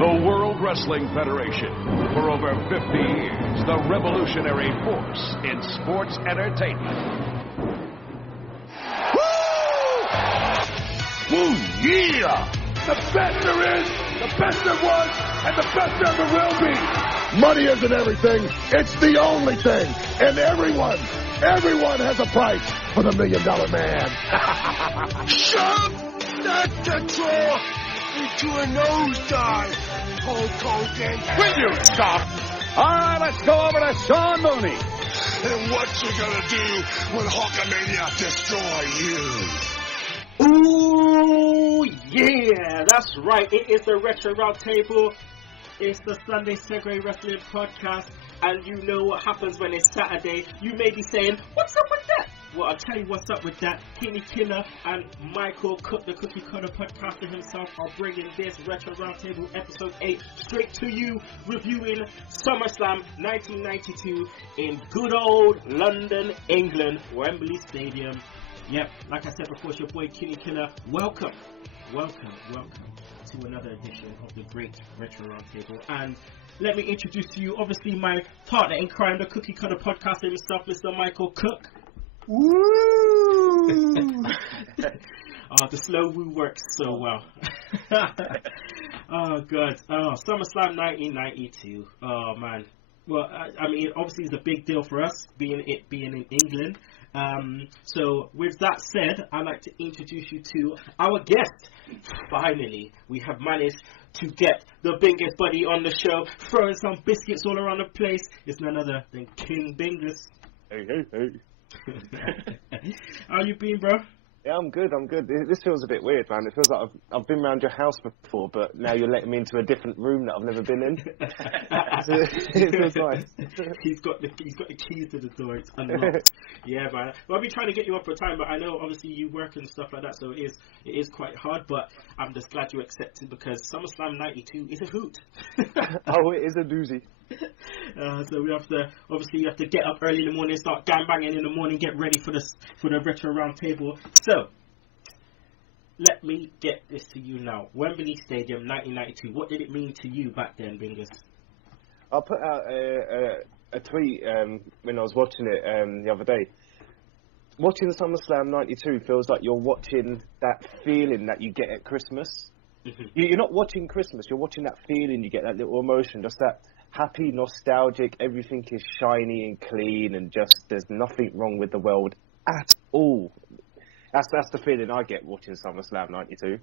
The World Wrestling Federation. For over 50 years, the revolutionary force in sports entertainment. Woo, yeah! The best there is, the best there was, and the best there ever will be. Money isn't everything, it's the only thing. And everyone has a price for the $1 Million Man. Shove that control into a nosedive, Hulk Hogan. Will you stop? All right, let's go over to Sean Mooney. And what you gonna do when Hulkamania destroy you? Ooh, yeah, that's right. It is the Retro Roundtable. It's the Sunday Segue Wrestling Podcast. And you know what happens when it's Saturday. You may be saying, what's up with that? Well, I'll tell you what's up with that. Kinny, Killa, and Michael Cook, the Cookie Cutter podcaster himself, are bringing this Retro Roundtable episode 8 straight to you, reviewing Summerslam 1992 in good old London, England, Wembley Stadium. Yep, like I said before, it's your boy Kinny, Killa. Welcome to another edition of the Great Retro Roundtable. And let me introduce to you, obviously, my partner in crime, the Cookie Cutter podcaster himself, Mr. Michael Cook. Woo! The slow woo works so well. Oh, God. Oh, SummerSlam 1992. Oh, man. Well, I mean, obviously, it's a big deal for us, being in England. So with that said, I'd like to introduce you to our guest. Finally, we have managed to get the Bingus buddy on the show, throwing some biscuits all around the place. It's none other than King Bingus. Hey. How you been, bro? Yeah, I'm good. This feels a bit weird, man. It feels like I've been around your house before, but now you're letting me into a different room that I've never been in. So it feels nice. He's got the keys to the door. It's unlocked. Yeah, man. Well, I've been trying to get you up for time, but I know obviously you work and stuff like that, so it is quite hard. But I'm just glad you accepted, because SummerSlam 92 is a hoot. Oh, it is a doozy. So we have to get up early in the morning, start gangbanging in the morning, get ready for the Retro Roundtable. So let me get this to you now. Wembley Stadium, 1992. What did it mean to you back then, Bingus? I put out a tweet when I was watching it the other day. Watching SummerSlam 92 feels like you're watching that feeling that you get at Christmas. Mm-hmm. You're not watching Christmas, you're watching that feeling, you get that little emotion, just that happy, nostalgic, everything is shiny and clean, and just there's nothing wrong with the world at all. That's the feeling I get watching SummerSlam 92.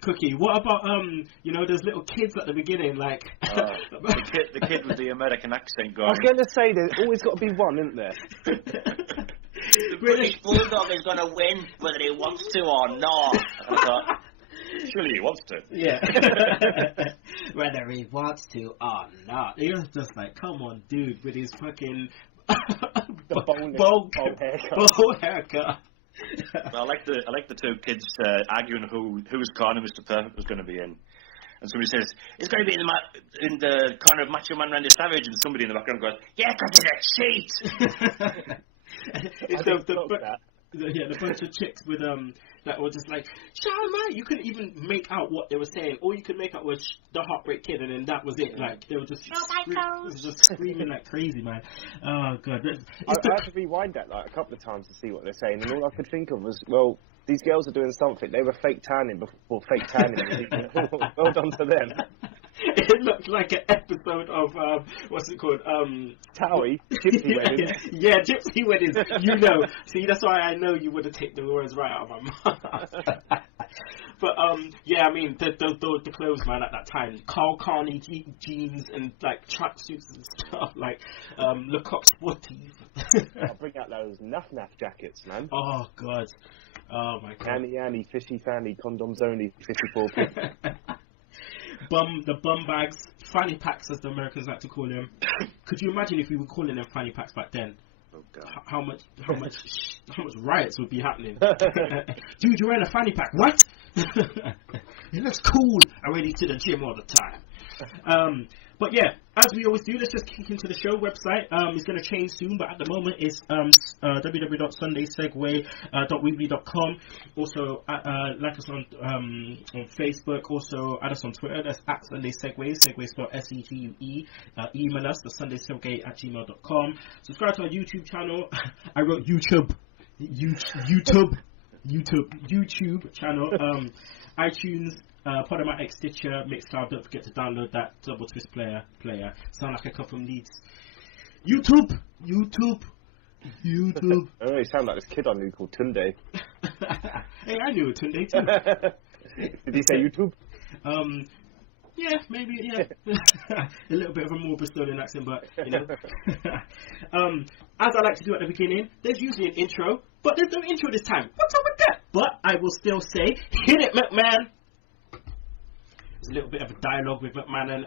Cookie, what about those little kids at the beginning, like the kid with the American accent going? I was going to say there's always got to be one, isn't there? The British Bulldog is going to win whether he wants to or not. I thought, surely he wants to. Yeah. Whether he wants to or not. He was just like, come on, dude, with his fucking bowl haircut. Well, I like the two kids arguing whose corner Mr. Perfect was going to be in. And somebody says, it's going to be in the corner of Macho Man Randy Savage, and somebody in the background goes, yeah, because he's a cheat. It's the bunch of chicks with that were just like, Shawn, man, you couldn't even make out what they were saying. All you could make out was the Heartbreak Kid, and then that was it. Like they were just screaming like crazy, man. Oh god, I had to rewind that like a couple of times to see what they're saying, and all I could think of was, well, these girls are doing something. They were fake tanning before fake tanning. Well done to them. It looked like an episode of what's it called? Towie, Gypsy Weddings. Yeah, Gypsy Weddings. You know. See, that's why I know you would have taken the words right out of my mouth. But yeah, I mean the clothes, man, at that time, Carl Carney jeans and like tracksuits and stuff, like Lecoq sportive. I'll bring out those Nuff jackets, man. Oh god. Oh my god. Annie, fishy fanny, condoms only, 54 people. The bum bags, fanny packs as the Americans like to call them. Could you imagine if we were calling them fanny packs back then? Oh god. How much riots would be happening? Dude, you're wearing a fanny pack. What? It looks cool. I'm ready to the gym all the time. But yeah, as we always do, let's just kick into the show website. It's going to change soon, but at the moment it's www.sundaysegue.weebly.com. Also, like us on Facebook. Also, add us on Twitter. That's at Sunday Segue. Segue spelled SEGUE. Email us, the sundaysegue@gmail.com. Subscribe to our YouTube channel. I wrote YouTube channel. iTunes. Podomatic, Stitcher, Mixcloud. Don't forget to download that Double Twist player. Sound like I come from Leeds. YouTube. Oh, you sound like this kid I knew called Tunde. Hey, I knew a Tunde too. Did he say YouTube? Yeah, maybe, yeah. A little bit of a more Bristolian accent, but, you know. As I like to do at the beginning, there's usually an intro, but there's no intro this time. What's up with that? But I will still say, hit it, McMahon. A little bit of a dialogue with McMahon and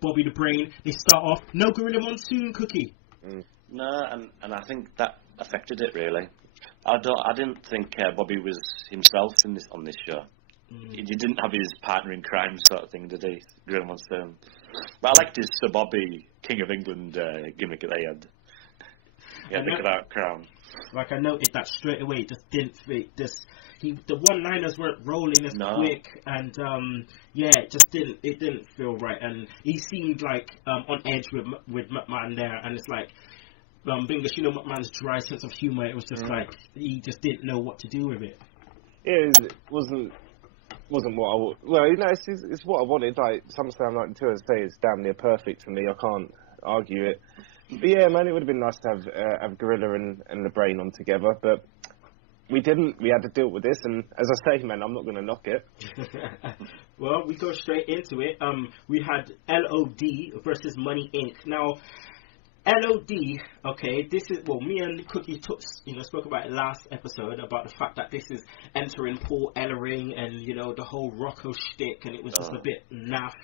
Bobby the Brain. They start off, no Gorilla Monsoon, Cookie. No, and I think that affected it really. I didn't think Bobby was himself on this show. He didn't have his partner in crime sort of thing, did he? Gorilla Monsoon. But I liked his Sir Bobby King of England gimmick that they had. Yeah, think of that crown. Like I noted that straight away. It just didn't fit. The one-liners weren't rolling as quick, and it just didn't feel right. And he seemed like on edge with McMahon there, and it's like Bingus, McMahon's dry sense of humor. It was just like he just didn't know what to do with it. Yeah, it wasn't what I it's what I wanted. Like Summerslam 92, as I say, is damn near perfect for me. I can't argue it. But yeah, man, it would have been nice to have Gorilla and the Brain on together, but we didn't. We had to deal with this, and as I say, man, I'm not going to knock it. Well, we go straight into it. We had LOD versus Money Inc. Now, LOD, okay, this is, me and Cookie spoke about it last episode, about the fact that this is entering Paul Ellering and, the whole Rocco shtick, and it was just a bit naff.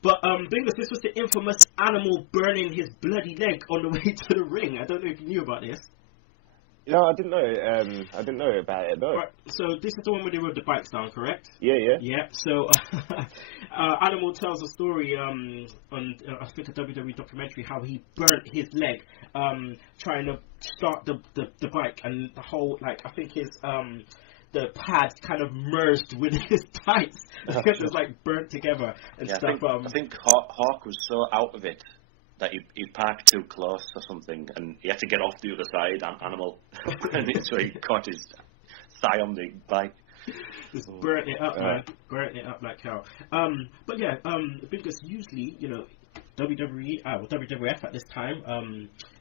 But Bingus, this was the infamous Animal burning his bloody leg on the way to the ring. I don't know if you knew about this. No, I didn't know. I didn't know about it. No. Right, so this is the one where they rode the bikes down, correct? Yeah. Yeah. So Animal tells a story on I think a WWE documentary how he burnt his leg trying to start the bike, and the whole I think his the pad kind of merged with his tights because it was burnt together and stuff. I think Hawk was so out of it that he parked too close or something, and he had to get off the other side, Animal, and so he caught his thigh on the bike. Just burnt it up, man. Burnt it up like hell. But yeah, because usually, WWF at this time,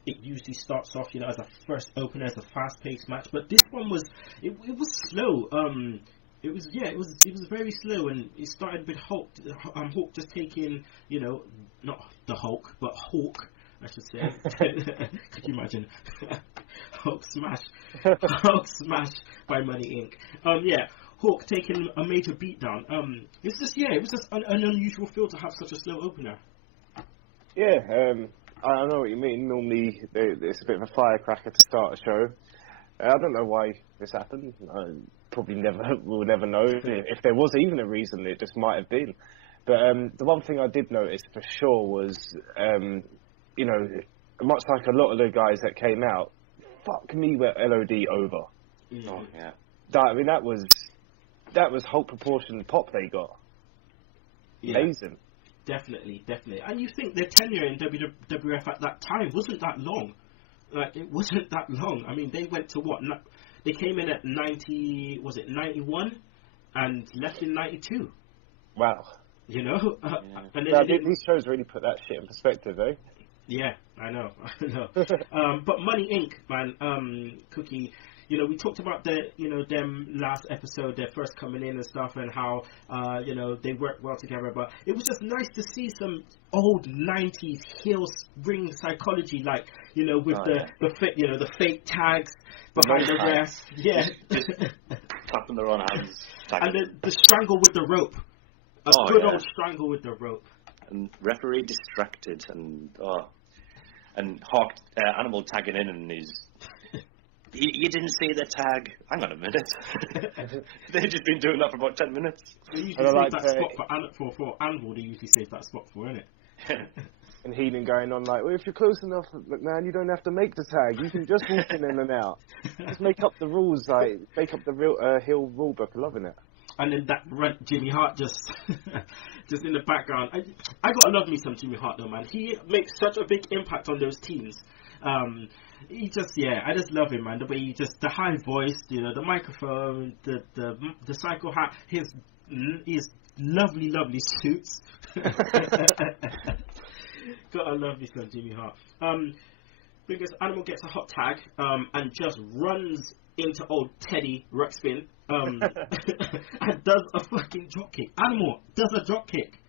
it usually starts off, as a first opener, as a fast-paced match. But this one was, it was slow. It was very slow, and it started with Hulk just taking, not the Hulk, but Hawk, I should say. Could you imagine? Hulk smash by Money Inc. Hawk taking a major beatdown. It was just an unusual feel to have such a slow opener. Yeah, I know what you mean. Normally, it's a bit of a firecracker to start a show. I don't know why this happened. We'll never know. If there was even a reason, it just might have been. But the one thing I did notice for sure was, much like a lot of the guys that came out, fuck me, were LOD over. Oh, yeah. That was whole proportion pop they got. Yeah. Amazing. Definitely. And you think their tenure in WWF at that time wasn't that long. It wasn't that long. I mean, they went to what? They came in at 91? And left in 92. Wow. And these shows really put that shit in perspective, eh? Yeah, I know. But Money Inc., man, Cookie, we talked about them last episode, their first coming in and stuff, and how, they work well together, but it was just nice to see some old 90s heel ring psychology, with the fake tags behind the ref. Yeah. Just clapping their own hands. And the strangle with the rope. Good old strangle with the rope. And referee distracted, and Hawk, Animal tagging in, and he's You didn't see the tag. Hang on a minute. They've just been doing that for about 10 minutes. They usually save that spot for Anvil. They usually save that spot for, innit? And Heenan going on like, well, if you're close enough, McMahon, you don't have to make the tag. You can just walk in and out. Just make up the rules, like make up the real Hill rule book. I'm loving it. And then that Jimmy Hart just in the background. I gotta love me some Jimmy Hart though, man. He makes such a big impact on those teams. He just, I just love him, man. The way he just, the high voice, you know, the microphone, the psycho hat, his lovely suits. Gotta love me some Jimmy Hart. Because Animal gets a hot tag and just runs into old Teddy Ruxpin and does a fucking drop kick. Animal does a drop kick.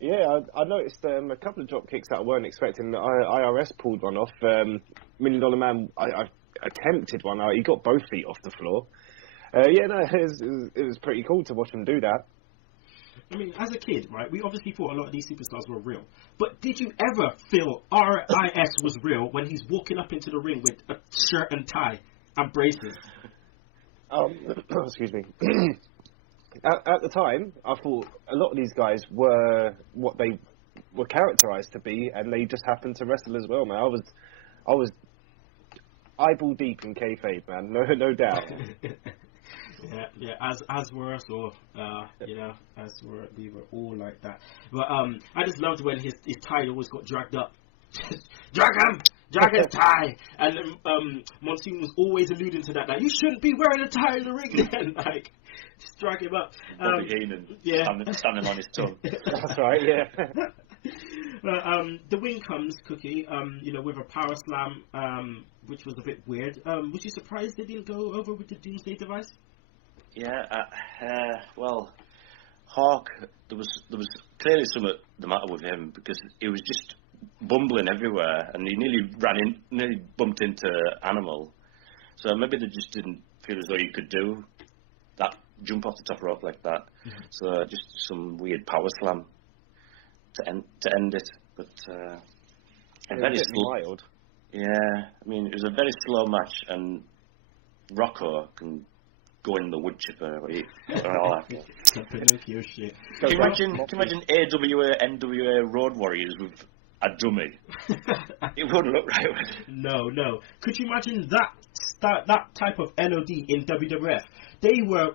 Yeah, I noticed a couple of drop kicks that I weren't expecting. IRS pulled one off. $1 Million Man, I attempted one. He got both feet off the floor. It was pretty cool to watch him do that. I mean, as a kid, right, we obviously thought a lot of these superstars were real. But did you ever feel RIS was real when he's walking up into the ring with a shirt and tie and braces? Excuse me. At the time, I thought a lot of these guys were what they were characterized to be, and they just happened to wrestle as well, man. I was eyeball deep in kayfabe, man. No doubt. Yeah. As were us all, we were all like that. But I just loved when his tie always got dragged up. Drag his tie, and Monsoon was always alluding to that. Like, you shouldn't be wearing a tie in the ring, then. Like, just drag him up. Bobby Heenan, standing on his tongue. That's right. Yeah. The win comes, Cookie. With a power slam, which was a bit weird. Was you surprised they didn't go over with the Doomsday device? Yeah. Well, Hawk. There was clearly something the matter with him because he was just bumbling everywhere, and he nearly bumped into Animal. So maybe they just didn't feel as though you could do that jump off the top rope like that. Mm-hmm. So just some weird power slam to end it. But very slow. Yeah, I mean it was a very slow match, and Rocco can go in the wood chipper and all that. Pinocchio shit. Can you imagine AWA, NWA Road Warriors with a dummy? It wouldn't look right, would it? No. Could you imagine that type of LOD in WWF? They were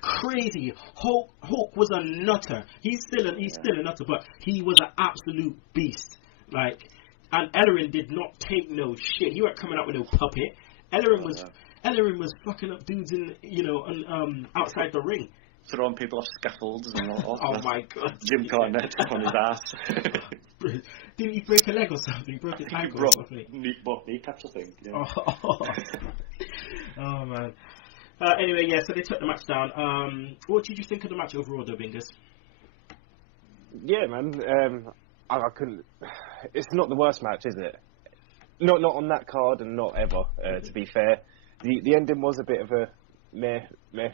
crazy. Hulk was a nutter. He's still a nutter, but he was an absolute beast. Like, and Ellering did not take no shit. He wasn't coming out with no puppet. Ellering was fucking up dudes outside the ring. Throwing people off scaffolds and all that. Oh my god. Jim Cornette on his ass. Didn't he break a leg or something? He broke his leg or something. Both kneecaps, I think. Yeah. Oh man. Anyway, so they took the match down. What did you think of the match overall, though, Bingus? Yeah, man. I couldn't. It's not the worst match, is it? Not on that card, and not ever. To be fair, the ending was a bit of a meh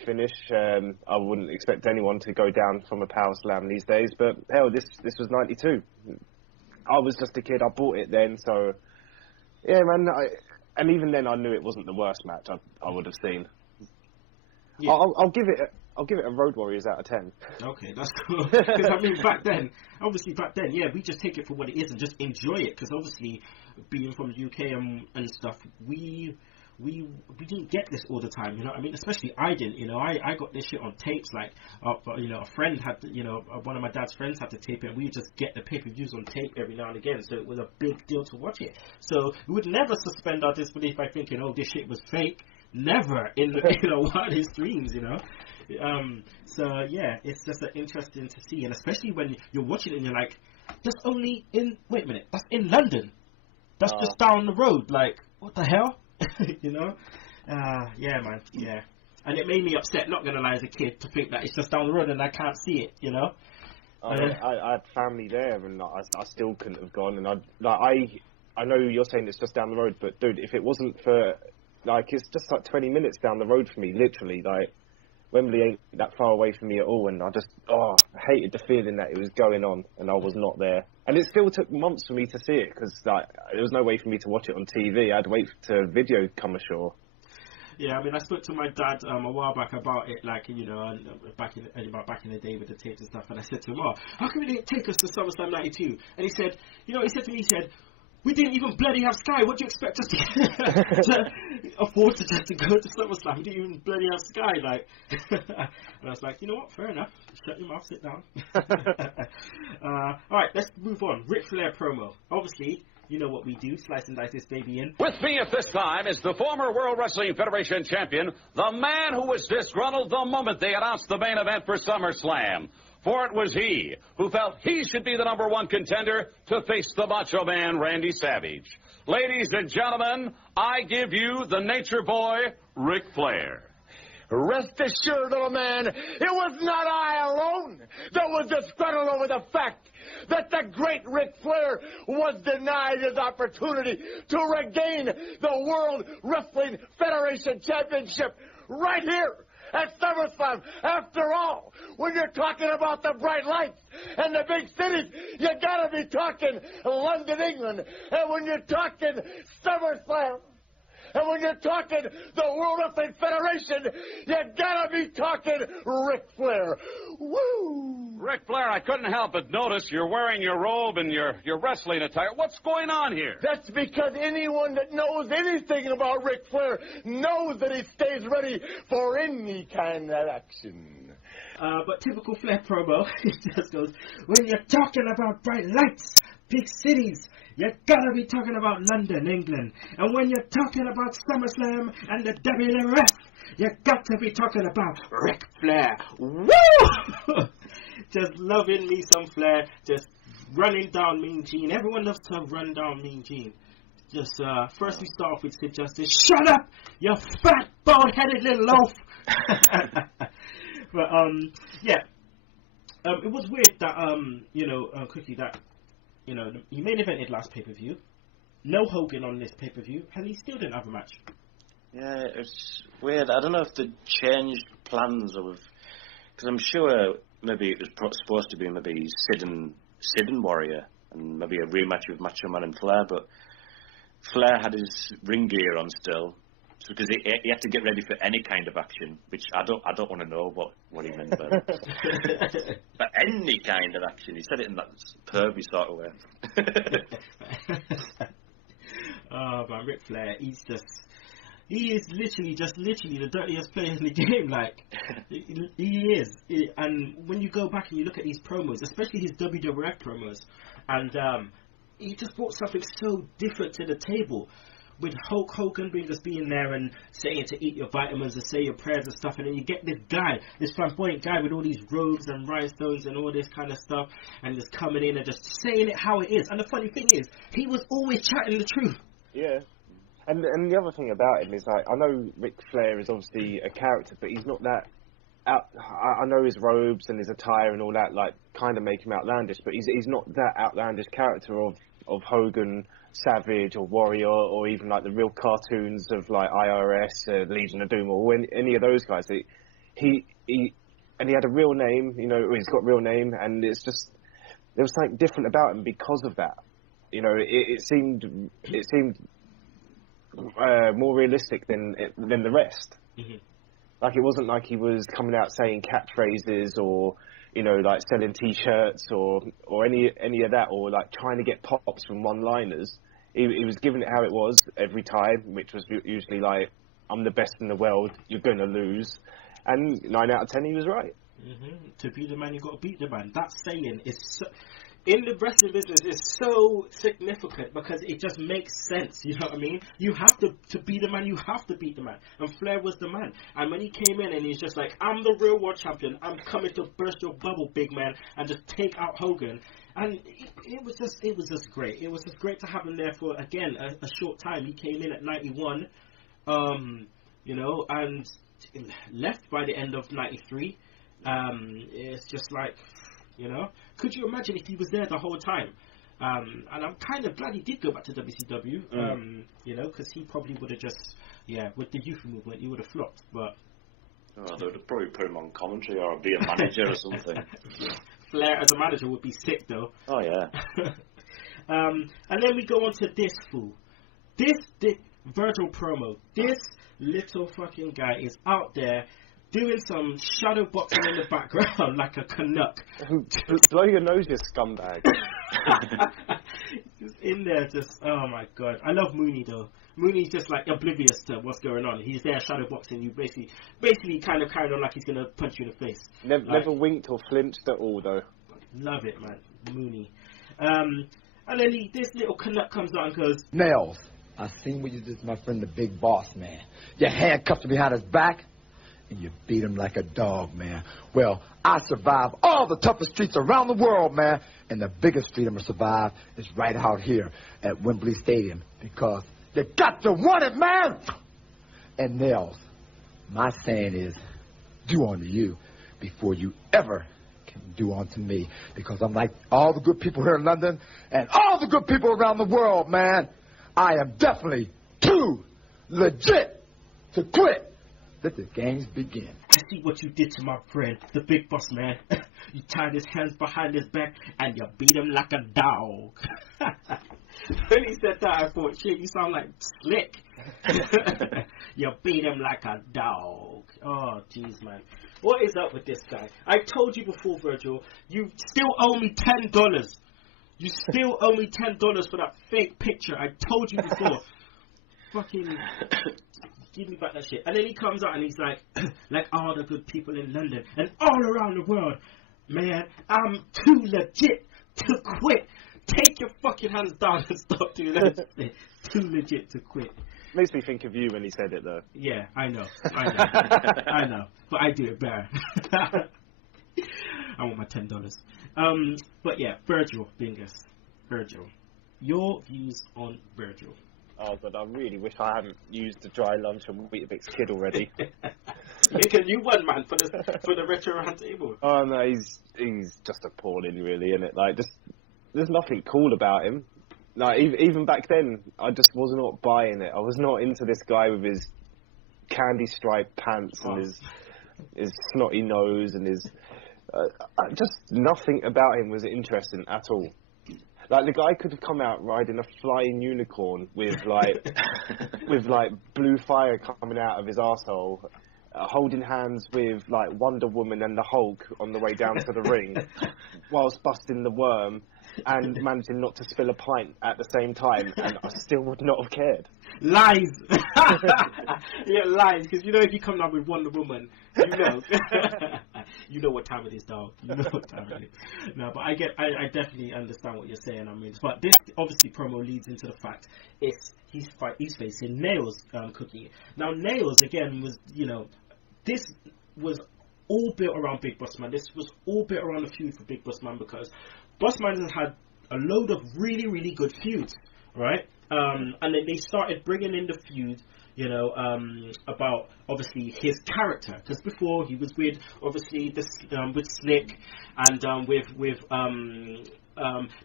finish. I wouldn't expect anyone to go down from a power slam these days, but hell, this was 92. I was just a kid. I bought it then, so yeah, man. And even then, I knew it wasn't the worst match I would have seen. Yeah. I'll give it a Road Warriors out of 10. Okay, that's cool. Because I mean, back then, yeah, we just take it for what it is and just enjoy it. Because obviously, being from the UK and stuff, we didn't get this all the time. You know what I mean? Especially I didn't. You know, I got this shit on tapes. Like, a friend had, one of my dad's friends had to tape it. And we would just get the pay-per-views on tape every now and again. So it was a big deal to watch it. So we would never suspend our disbelief by thinking, oh, this shit was fake. Never in one of his dreams, So yeah, it's just interesting to see, and especially when you're watching it and you're like, that's only in that's in London, that's just down the road. Like, what the hell, Yeah, man, yeah. And it made me upset. Not gonna lie, as a kid, to think that it's just down the road and I can't see it. I had family there, and I still couldn't have gone. And I know you're saying it's just down the road, but dude, if it wasn't for it's just like 20 minutes down the road for me, literally. Like, Wembley ain't that far away from me at all, and I just hated the feeling that it was going on and I was not there. And it still took months for me to see it because like there was no way for me to watch it on TV. I had to wait to video come ashore. Yeah, I mean, I spoke to my dad a while back about it, like, you know, back in the day with the tapes and stuff, and I said to him, how come you didn't take us to SummerSlam 92? And he said, he said to me, we didn't even bloody have Sky. What do you expect us to afford to go to SummerSlam? We didn't even bloody have Sky, like. And I was like, you know what? Fair enough. Shut your mouth, sit down. All right, let's move on. Ric Flair promo. Obviously, you know what we do, slice and dice this baby in. With me at this time is the former World Wrestling Federation champion, the man who was disgruntled the moment they announced the main event for SummerSlam. For it was he who felt he should be the number one contender to face the Macho Man, Randy Savage. Ladies and gentlemen, I give you the Nature Boy, Ric Flair. Rest assured, little man, it was not I alone that was disgruntled over the fact that the great Ric Flair was denied his opportunity to regain the World Wrestling Federation Championship right here at SummerSlam. After all, when you're talking about the bright lights and the big cities, you gotta be talking London, England. And when you're talking SummerSlam, and when you're talking the World Wrestling Federation, you gotta be talking Ric Flair. Woo! Ric Flair, I couldn't help but notice you're wearing your robe and your wrestling attire. What's going on here? That's because anyone that knows anything about Ric Flair knows that he stays ready for any kind of action. But typical Flair promo, he just goes, when you're talking about bright lights, big cities, you gotta be talking about London, England. And when you're talking about SummerSlam and the WWF, you got to be talking about Ric Flair. Woo! Just loving me some Flair, just running down Mean Gene. Everyone loves to run down Mean Gene. Just, first we start off with Sid Justice. Shut up, you fat, bald-headed little loaf. But, it was weird that, quickly that, he main evented last pay-per-view. No Hogan on this pay-per-view, and he still didn't have a match. Yeah, it's weird. I don't know if they changed plans or because I'm sure maybe it was supposed to be maybe Sid and Warrior and maybe a rematch with Macho Man and Flair, but Flair had his ring gear on still because he had to get ready for any kind of action, which I don't want to know what he meant by that. But any kind of action, he said it in that pervy sort of way. But Ric Flair, he is literally the dirtiest player in the game. Like he is. And when you go back and you look at these promos, especially his WWF promos, and he just brought something so different to the table. With Hulk Hogan being there and saying to eat your vitamins and say your prayers and stuff, and then you get this flamboyant guy with all these robes and rhinestones and all this kind of stuff, and just coming in and just saying it how it is. And the funny thing is, he was always chatting the truth. Yeah. And the other thing about him is, like, I know Ric Flair is obviously a character, but he's not that I know his robes and his attire and all that, like, kind of make him outlandish, but he's not that outlandish character of Hogan, Savage, or Warrior, or even like the real cartoons of like IRS, Legion of Doom, or any of those guys. He had a real name, he's got a real name, and it's just there was something different about him because of that. It seemed more realistic than the rest. Mm-hmm. Like it wasn't like he was coming out saying catchphrases or like selling T-shirts or any of that, or like trying to get pops from one-liners. He was giving it how it was every time, which was usually like, I'm the best in the world, you're going to lose. And 9 out of 10, he was right. Mm-hmm. To be the man, you got to beat the man. That saying is in the wrestling business is so significant because it just makes sense. You know what I mean? You have to be the man. You have to beat the man. And Flair was the man. And when he came in and he's just like, I'm the real world champion. I'm coming to burst your bubble, big man, and just take out Hogan. And it was just great. It was just great to have him there for, again, a short time. He came in at 91, and left by the end of 93. It's just like, could you imagine if he was there the whole time? And I'm kind of glad he did go back to WCW, because he probably would have just, with the youth movement, he would have flopped. But Oh, they would probably put him on commentary or be a manager or something. Flair as a manager would be sick, though. Oh, yeah. And then we go on to this fool. This Virgil promo. This little fucking guy is out there doing some shadow boxing in the background like a Canuck. Blow your nose, you scumbag. He's in there just, oh my god. I love Mooney though. Mooney's just like oblivious to what's going on. He's there shadow boxing you, basically kind of carrying on like he's going to punch you in the face. Never winked or flinched at all though. Love it, man. Mooney. And then this little Canuck comes out and goes, Nails, I seen what you did to my friend the big boss, man. You handcuffed him behind his back, and you beat him like a dog, man. Well, I survived all the toughest streets around the world, man. And the biggest street I'm going to survive is right out here at Wembley Stadium. Because you got to want it, man. And Nails, my saying is, do unto you before you ever can do unto me. Because I'm like all the good people here in London and all the good people around the world, man. I am definitely too legit to quit. Let the games begin. I see what you did to my friend, the big boss man. You tied his hands behind his back and you beat him like a dog. When he said that, I thought, shit, you sound like Slick. You beat him like a dog. Oh, jeez, man. What is up with this guy? I told you before, Virgil, you still owe me $10. You still owe me $10 for that fake picture. I told you before. Fucking give me back that shit. And then he comes out and he's like all the good people in London and all around the world, man, I'm too legit to quit. Take your fucking hands down and stop doing that shit. Too legit to quit. Makes me think of you when he said it, though. Yeah, I know. I know. But I do it better. I want my $10. But yeah, Virgil, Bingus. Virgil. Your views on Virgil. Oh, God, I really wish I hadn't used the dry lunch and Weetabix Kid already. Make a new one, man, for the Retro Roundtable. Oh, no, he's just appalling, really, isn't it? Like, there's nothing cool about him. Like, even back then, I just was not buying it. I was not into this guy with his candy-striped pants and his snotty nose and his... just nothing about him was interesting at all. Like, the guy could have come out riding a flying unicorn with blue fire coming out of his arsehole, holding hands with, like, Wonder Woman and the Hulk on the way down to the ring, whilst busting the worm and managing not to spill a pint at the same time, and I still would not have cared. Lies! Yeah, lies, because you know if you come out with Wonder Woman, you know. You know what time it is, dog. You know what time it is. No, but I definitely understand what you're saying. I mean, but this obviously promo leads into the fact he's facing Nails Cookie. Now, Nails, again, was, this was all built around Big Boss Man. This was all built around the feud for Big Boss Man because Boss Man has had a load of really, really good feuds, right? And then they started bringing in the feud, about obviously his character. Because before he was with obviously with Slick and with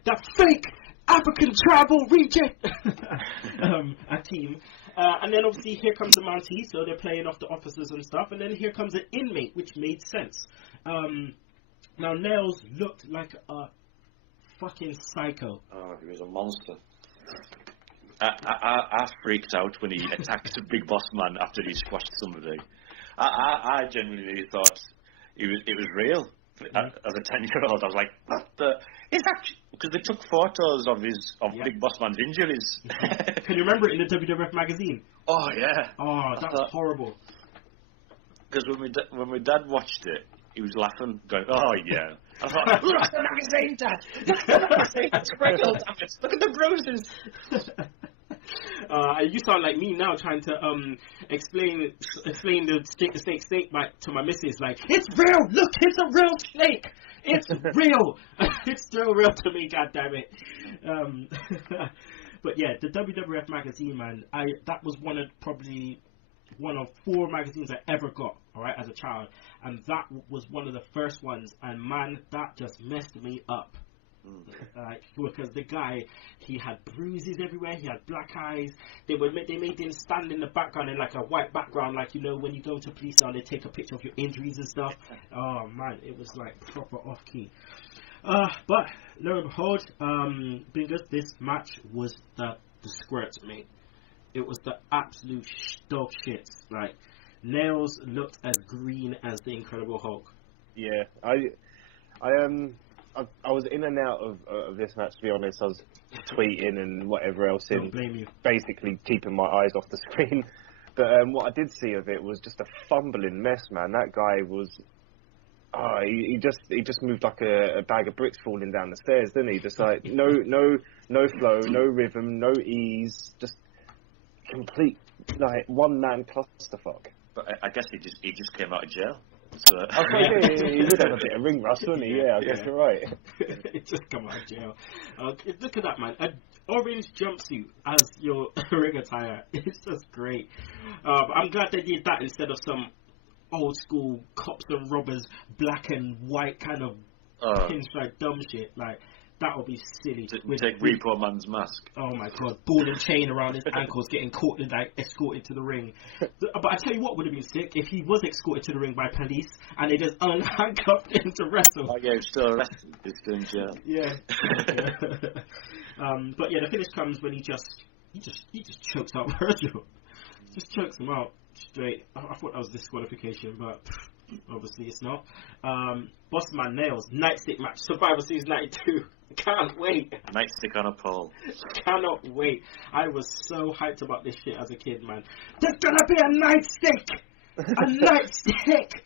that fake African tribal reject a team. And then obviously here comes the Mountie, so they're playing off the officers and stuff. And then here comes an inmate, which made sense. Now Nails looked like a fucking psycho. Oh, he was a monster. I freaked out when he attacked Big Boss Man after he squashed somebody. I genuinely thought it was real. As a 10-year-old, I was like, what the? Is that? Because they took photos of Big Boss Man's injuries. Can you remember it in the WWF magazine? Oh, yeah. Oh, that's horrible. Because when my dad watched it, he was laughing, going, oh, yeah. I thought, look at the magazine, Dad! Look at the magazine! It's sprinkled. Look at the bruises! You sound like me now trying to explain the snake to my missus. Like, it's real! Look, it's a real snake! It's real! It's still real to me, goddammit. But yeah, the WWF magazine, man, that was one of 4 magazines I ever got, alright, as a child. And that was one of the first ones. And man, that just messed me up. Because the guy, he had bruises everywhere, he had black eyes. They made him stand in the background in like a white background, like, you know, when you go to police and they take a picture of your injuries and stuff. Oh man, it was like proper off key. But lo and behold, Bingus, this match was the squirts, mate. It was the absolute dog shits. Like, Nails looked as green as the Incredible Hulk. Yeah, I was in and out of this match, to be honest. I was tweeting and whatever else, Don't blame you. basically keeping my eyes off the screen. But what I did see of it was just a fumbling mess, man. That guy was, he just moved like a bag of bricks falling down the stairs, didn't he? Just like no flow, no rhythm, no ease, just complete like one man clusterfuck. But I guess he just came out of jail. So. He would have a bit of ring rust, wouldn't he? Yeah, I guess you're right. He just come out of jail. Look at that, man. An orange jumpsuit as your ring attire. It's just great. I'm glad they did that instead of some old school cops and robbers, black and white kind of pinstripe dumb shit. Like, that would be silly. Take Repo Man's mask. Oh my god, ball and chain around his ankles, getting caught and like escorted to the ring. But I tell you what would have been sick if he was escorted to the ring by police and they just unhandcuffed him to wrestle. Oh yeah, he's still arrested. He's still in jail. Yeah. But yeah, the finish comes when he just chokes out Virgil. Just chokes him out straight. I thought that was disqualification, but obviously it's not. Bossman Nails, Nightstick match, Survivor Series 92. Can't wait. Nightstick on a pole. Cannot wait. I was so hyped about this shit as a kid, man. There's gonna be a nightstick! A nightstick!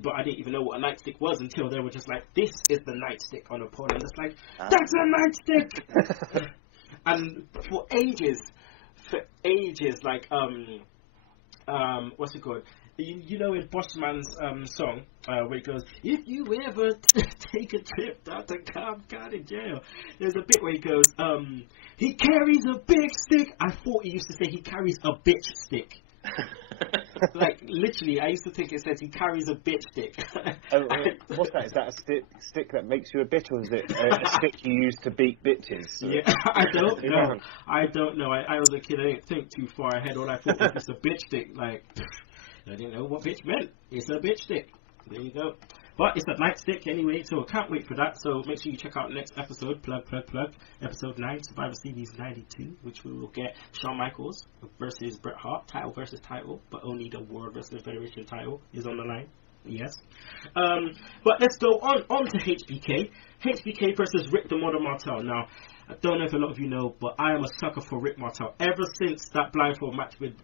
But I didn't even know what a nightstick was until they were just like, this is the nightstick on a pole. And just like, that's a nightstick! And for ages, like, what's it called? You know, in Bossman's song, where he goes, if you ever take a trip down to Cobb County Jail, there's a bit where he goes, he carries a big stick. I thought he used to say he carries a bitch stick. Like, literally, I used to think it says he carries a bitch stick. What's that? Is that a stick that makes you a bitch, or is it a stick you use to beat bitches? Yeah, I don't know. I don't know. I was a kid, I didn't think too far ahead. All I thought was just a bitch stick, like... I didn't know what bitch meant. It's a bitch stick. There you go. But it's a nightstick anyway, so I can't wait for that. So make sure you check out the next episode, plug. Episode 9, Survivor Series 92, which we will get Shawn Michaels versus Bret Hart, title versus title, but only the World Wrestling Federation title is on the line. Yes. But let's go on to HBK. HBK versus Rick the Model Martel. Now, I don't know if a lot of you know, but I am a sucker for Rick Martel. Ever since that blindfold match with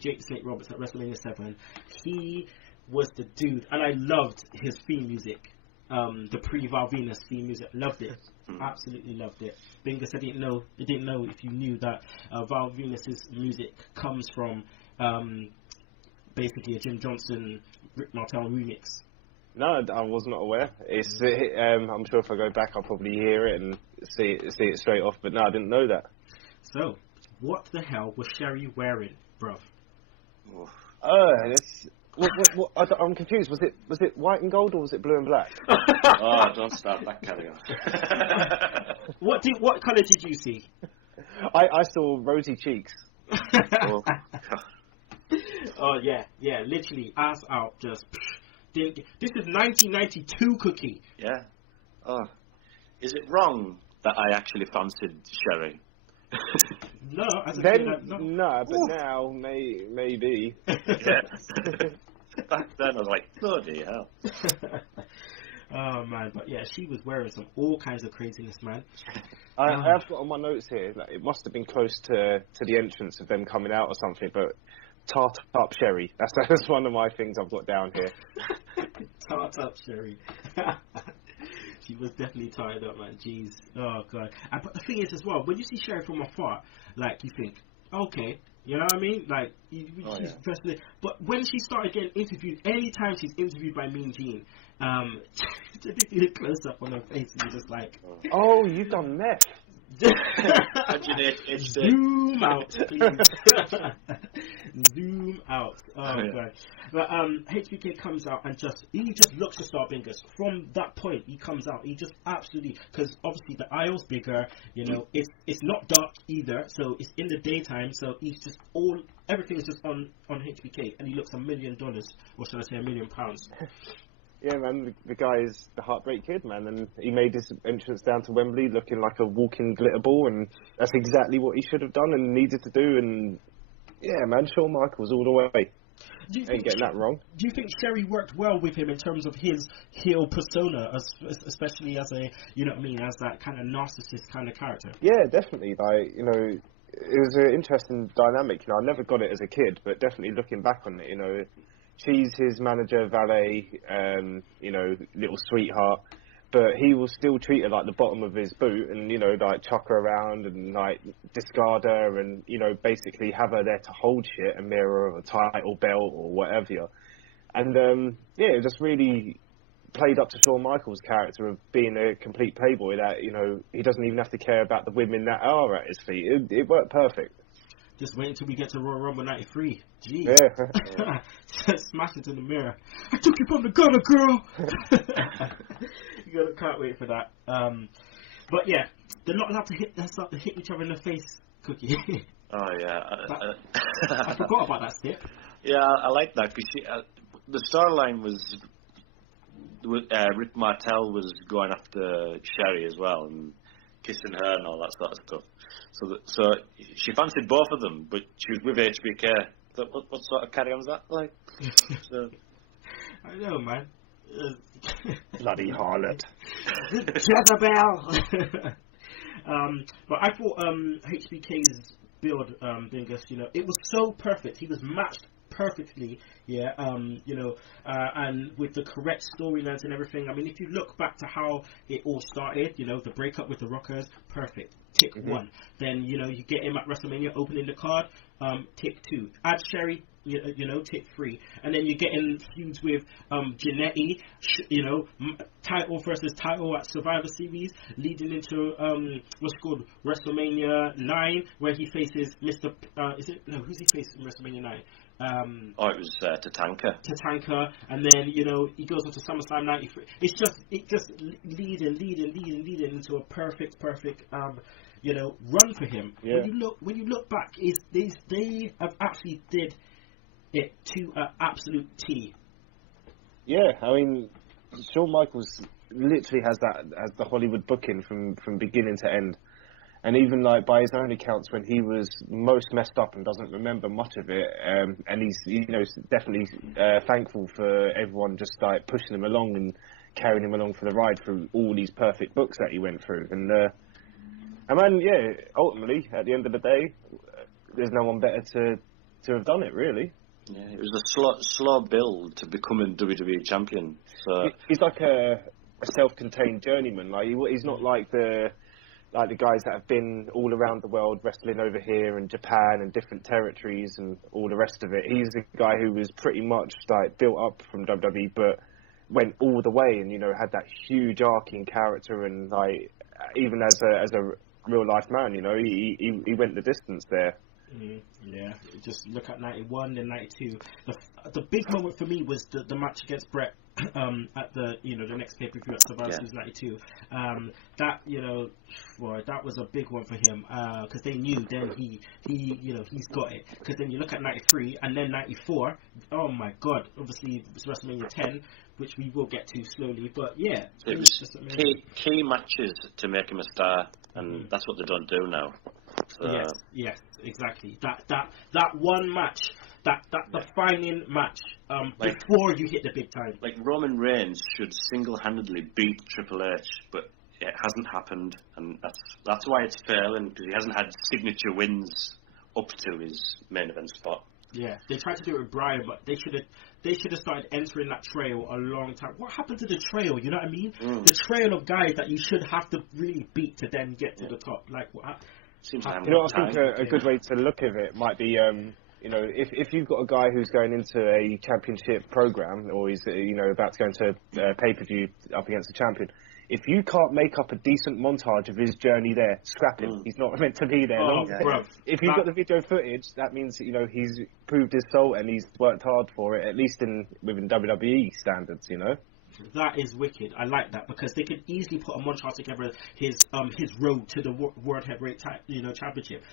Jake St. Roberts at WrestleMania 7, he was the dude, and I loved his theme music, the pre-Val Venus theme music. Loved it, absolutely loved it. Bingus, I didn't know if you knew that Val Venus's music comes from basically a Jim Johnson Rick Martel remix. No, I was not aware. It's I'm sure if I go back, I'll probably hear it and see it straight off. But no, I didn't know that. So, what the hell was Sherry wearing, bruv? I'm confused. Was it white and gold or was it blue and black? Oh, don't start that carry on. What colour did you see? I saw rosy cheeks. Oh yeah, literally ass out, just. This is 1992 Cookie. Yeah. Oh, is it wrong that I actually fancied Sherry? No, as a then kid, no, but now maybe. Yeah. Back then I was like, bloody hell. Oh man, but yeah, she was wearing all kinds of craziness, man. I've got on my notes here that it must have been close to the entrance of them coming out or something, but tart up Sherry. That's one of my things I've got down here. Tart up Sherry. She was definitely tied up, man. Jeez. Oh god. But the thing is as well, when you see Sherry from afar, like you think, okay, you know what I mean? Like she's dressed. But when she started getting interviewed, anytime she's interviewed by Mean Gene, they did a close up on her face, and you're just like, oh, you've done meth. Zoom out, please. Zoom out. Oh, God. But HBK comes out and he just looks to start Bingus. From that point, he comes out. He just absolutely, because obviously the aisle's bigger. It's not dark either, so it's in the daytime. So he's just everything is just on HBK, and he looks $1 million, or should I say £1 million? Yeah, man, the guy is the Heartbreak Kid, man, and he made his entrance down to Wembley looking like a walking glitter ball, and that's exactly what he should have done and needed to do, and yeah, man, Shawn Michaels all the way. Ain't getting that wrong. Do you think Sherry worked well with him in terms of his heel persona, especially as a, as that kind of narcissist kind of character? Yeah, definitely. Like, it was an interesting dynamic. I never got it as a kid, but definitely looking back on it, she's his manager, valet, little sweetheart, but he will still treat her like the bottom of his boot and, like chuck her around and like discard her and, basically have her there to hold shit, a mirror or a title belt or whatever. And, it just really played up to Shawn Michaels' character of being a complete playboy that, he doesn't even have to care about the women that are at his feet. It worked perfect. Just wait until we get to Royal Rumble 93. Jeez. Yeah. Smash it in the mirror. I took you from the gutter, girl. You can't wait for that. But yeah, they're not allowed to hit each other in the face, Cookie. Oh yeah. I forgot about that step. Yeah, I like that because the storyline was Rick Martel was going after Sherry as well and kissing her and all that sort of stuff. So she fancied both of them, but she was with HBK. So what sort of carry on was that like? So. I know, man. Bloody harlot. Jezebel. But I thought HBK's build, Bingus, it was so perfect. He was matched perfectly, and with the correct storylines and everything. I mean, if you look back to how it all started, the breakup with the Rockers, perfect. Tick 1. Then, you get him at WrestleMania opening the card, tick 2. Add Sherry, tick 3. And then you're getting feuds with Jannetty, title versus title at Survivor Series, leading into what's called WrestleMania 9, where he faces Mr. Who's he facing in WrestleMania 9? It was Tatanka, and then he goes on to SummerSlam 93. It just leading into a perfect run for him. Yeah. When you look back, they have actually did it to an absolute T. Yeah, I mean, Shawn Michaels literally has the Hollywood booking from beginning to end. And even like by his own accounts, when he was most messed up and doesn't remember much of it, and he's definitely thankful for everyone just like pushing him along and carrying him along for the ride through all these perfect books that he went through. And man, yeah, ultimately at the end of the day, there's no one better to have done it, really. Yeah, it was a slow build to becoming WWE champion. So he's like a self-contained journeyman. Like he's not like the guys that have been all around the world wrestling over here in Japan and different territories and all the rest of it. He's a guy who was pretty much like built up from WWE, but went all the way and had that huge arcing character and like even as a real life man, he went the distance there. Yeah, just look at 91 and 92. The big moment for me was the match against Brett at the the next pay-per-view at Survivor Series 92. That was a big one for him because they knew then he's got it. Because then you look at 93 and then 94. Oh my God! Obviously it was WrestleMania 10, which we will get to slowly. But yeah, it was just key matches to make him a star, and that's what they don't do now. So. Yes, exactly. That one match, that defining match, before you hit the big time. Like Roman Reigns should single-handedly beat Triple H, but it hasn't happened, and that's why it's failing, because he hasn't had signature wins up to his main event spot. Yeah, they tried to do it with Bryan, but they should have started entering that trail a long time. What happened to the trail? You know what I mean? The trail of guys that you should have to really beat to then get to the top. Like what? I think a good way to look at it might be You know, if you've got a guy who's going into a championship program, or he's about to go into pay-per-view up against a champion, if you can't make up a decent montage of his journey there, scrap him. He's not meant to be there. If you've got the video footage, that means he's proved his soul and he's worked hard for it, at least within WWE standards. That is wicked. I like that, because they could easily put a montage together his road to the World Heavyweight Championship.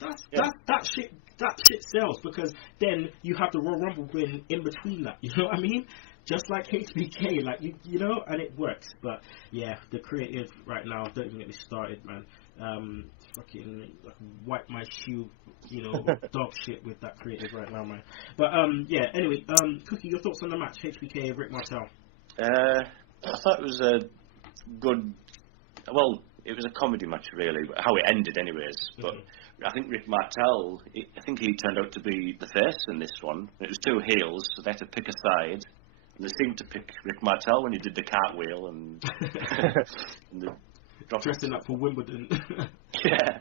That shit sells, because then you have the Royal Rumble win in between that. You know what I mean? Just like HBK, and it works. But yeah, the creative right now, don't even get me started, man. Fucking wipe my shoe, dog shit with that creative right now, man. But anyway, Cookie, your thoughts on the match, HBK, Rick Martel? I thought it was a good. Well, it was a comedy match, really. How it ended, anyways. But I think Rick Martel, I think he turned out to be the face in this one. It was two heels, so they had to pick a side. And they seemed to pick Rick Martel when he did the cartwheel and the dressing up for Wimbledon. Yeah.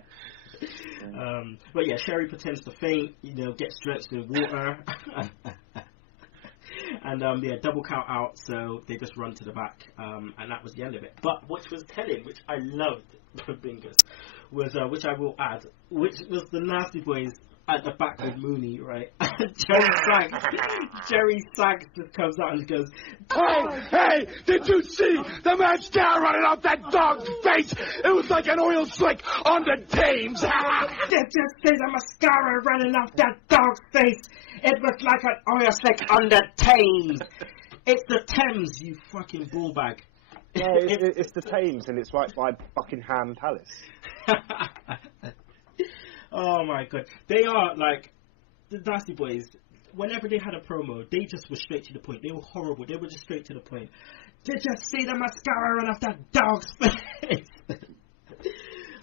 But yeah, Sherry pretends to faint, gets drenched in water. And double count out, so they just run to the back, and that was the end of it. But which was telling, which I loved, Bingus, was which I will add, which was the Nasty Boys at the back with Mooney, right? Jerry Sags just comes out and goes, Hey, did you see the mascara running off that dog's face? It was like an oil slick on the Thames. Did you see the mascara running off that dog's face? It was like an oil slick on the Thames. It's the Thames, you fucking ballbag. Yeah, it's the Thames, and it's right by Buckingham Palace. Oh my god. They are like the Nasty Boys. Whenever they had a promo, they just were straight to the point. They were horrible. They were just straight to the point. Did you see the mascara run off that dog's face?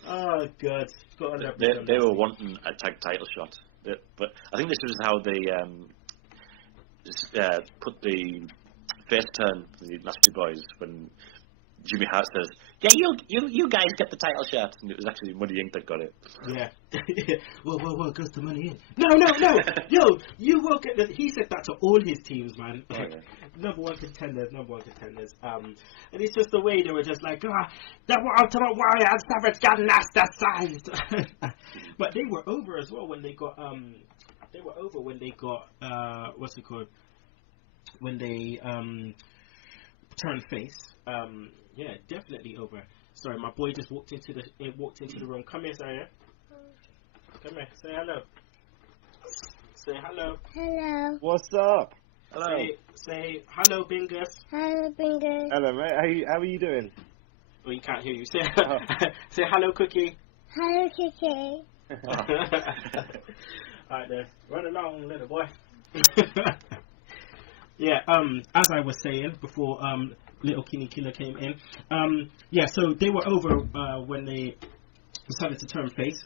Oh god. They were wanting a tag title shot. But I think this was how they put the face turn for the Nasty Boys when Jimmy Hart says, "Yeah, you guys get the title shot," and it was actually Money Inc. that got it. Yeah. Whoa, goes to Money Inc. No. Yo, you will get the. He said that to all his teams, man. Number one contenders. And it's just the way they were just like, the Ultimate Warrior and Savage got nastasized. But they were over as well when they got what's it called? When they turned face. Yeah, definitely over. Sorry, my boy just walked into the room. Come here, Sarah. Come here. Say hello. Say hello. Hello. What's up? Hello. Say hello, Bingus. Hello, Bingus. Hello, mate. How are you doing? Oh, you can't hear you. Say say hello, Cookie. Hello, Cookie. Alright there. Run along, little boy. Yeah, as I was saying before little Kinny Killa came in, so they were over when they decided to turn face,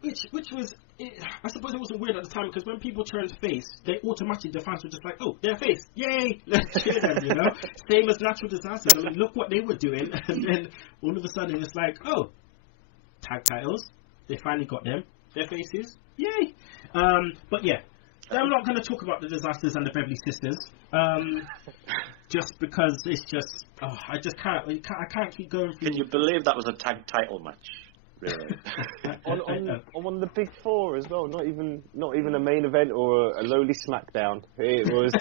which was, I suppose it wasn't weird at the time, because when people turned face, they automatically, the fans were just like, oh, they're face, yay, let's cheer them, Same as Natural Disasters. I mean, look what they were doing, and then all of a sudden it's like, oh, tag titles, they finally got them, their faces, yay. But yeah, I'm not going to talk about the Disasters and the Beverly Sisters, just because it's just, I can't keep going through. Can you believe that was a tag title match? Really? on one of the big four as well. Not even a main event or a lowly SmackDown. It was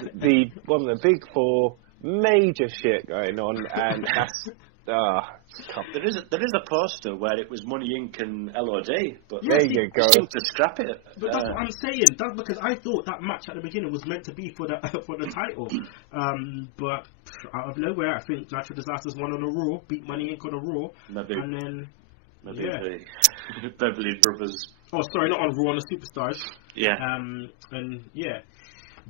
one of the big four, major shit going on, and that's. There is a poster where it was Money Inc. and LOD, but there you go. Seemed to scrap it. But that's what I'm saying. That's because I thought that match at the beginning was meant to be for the title, but out of nowhere, I think Natural Disasters won on a Raw, beat Money Inc. on a Raw, and then the Beverly Brothers. Oh, sorry, not on Raw, on the Superstars. Yeah. And yeah.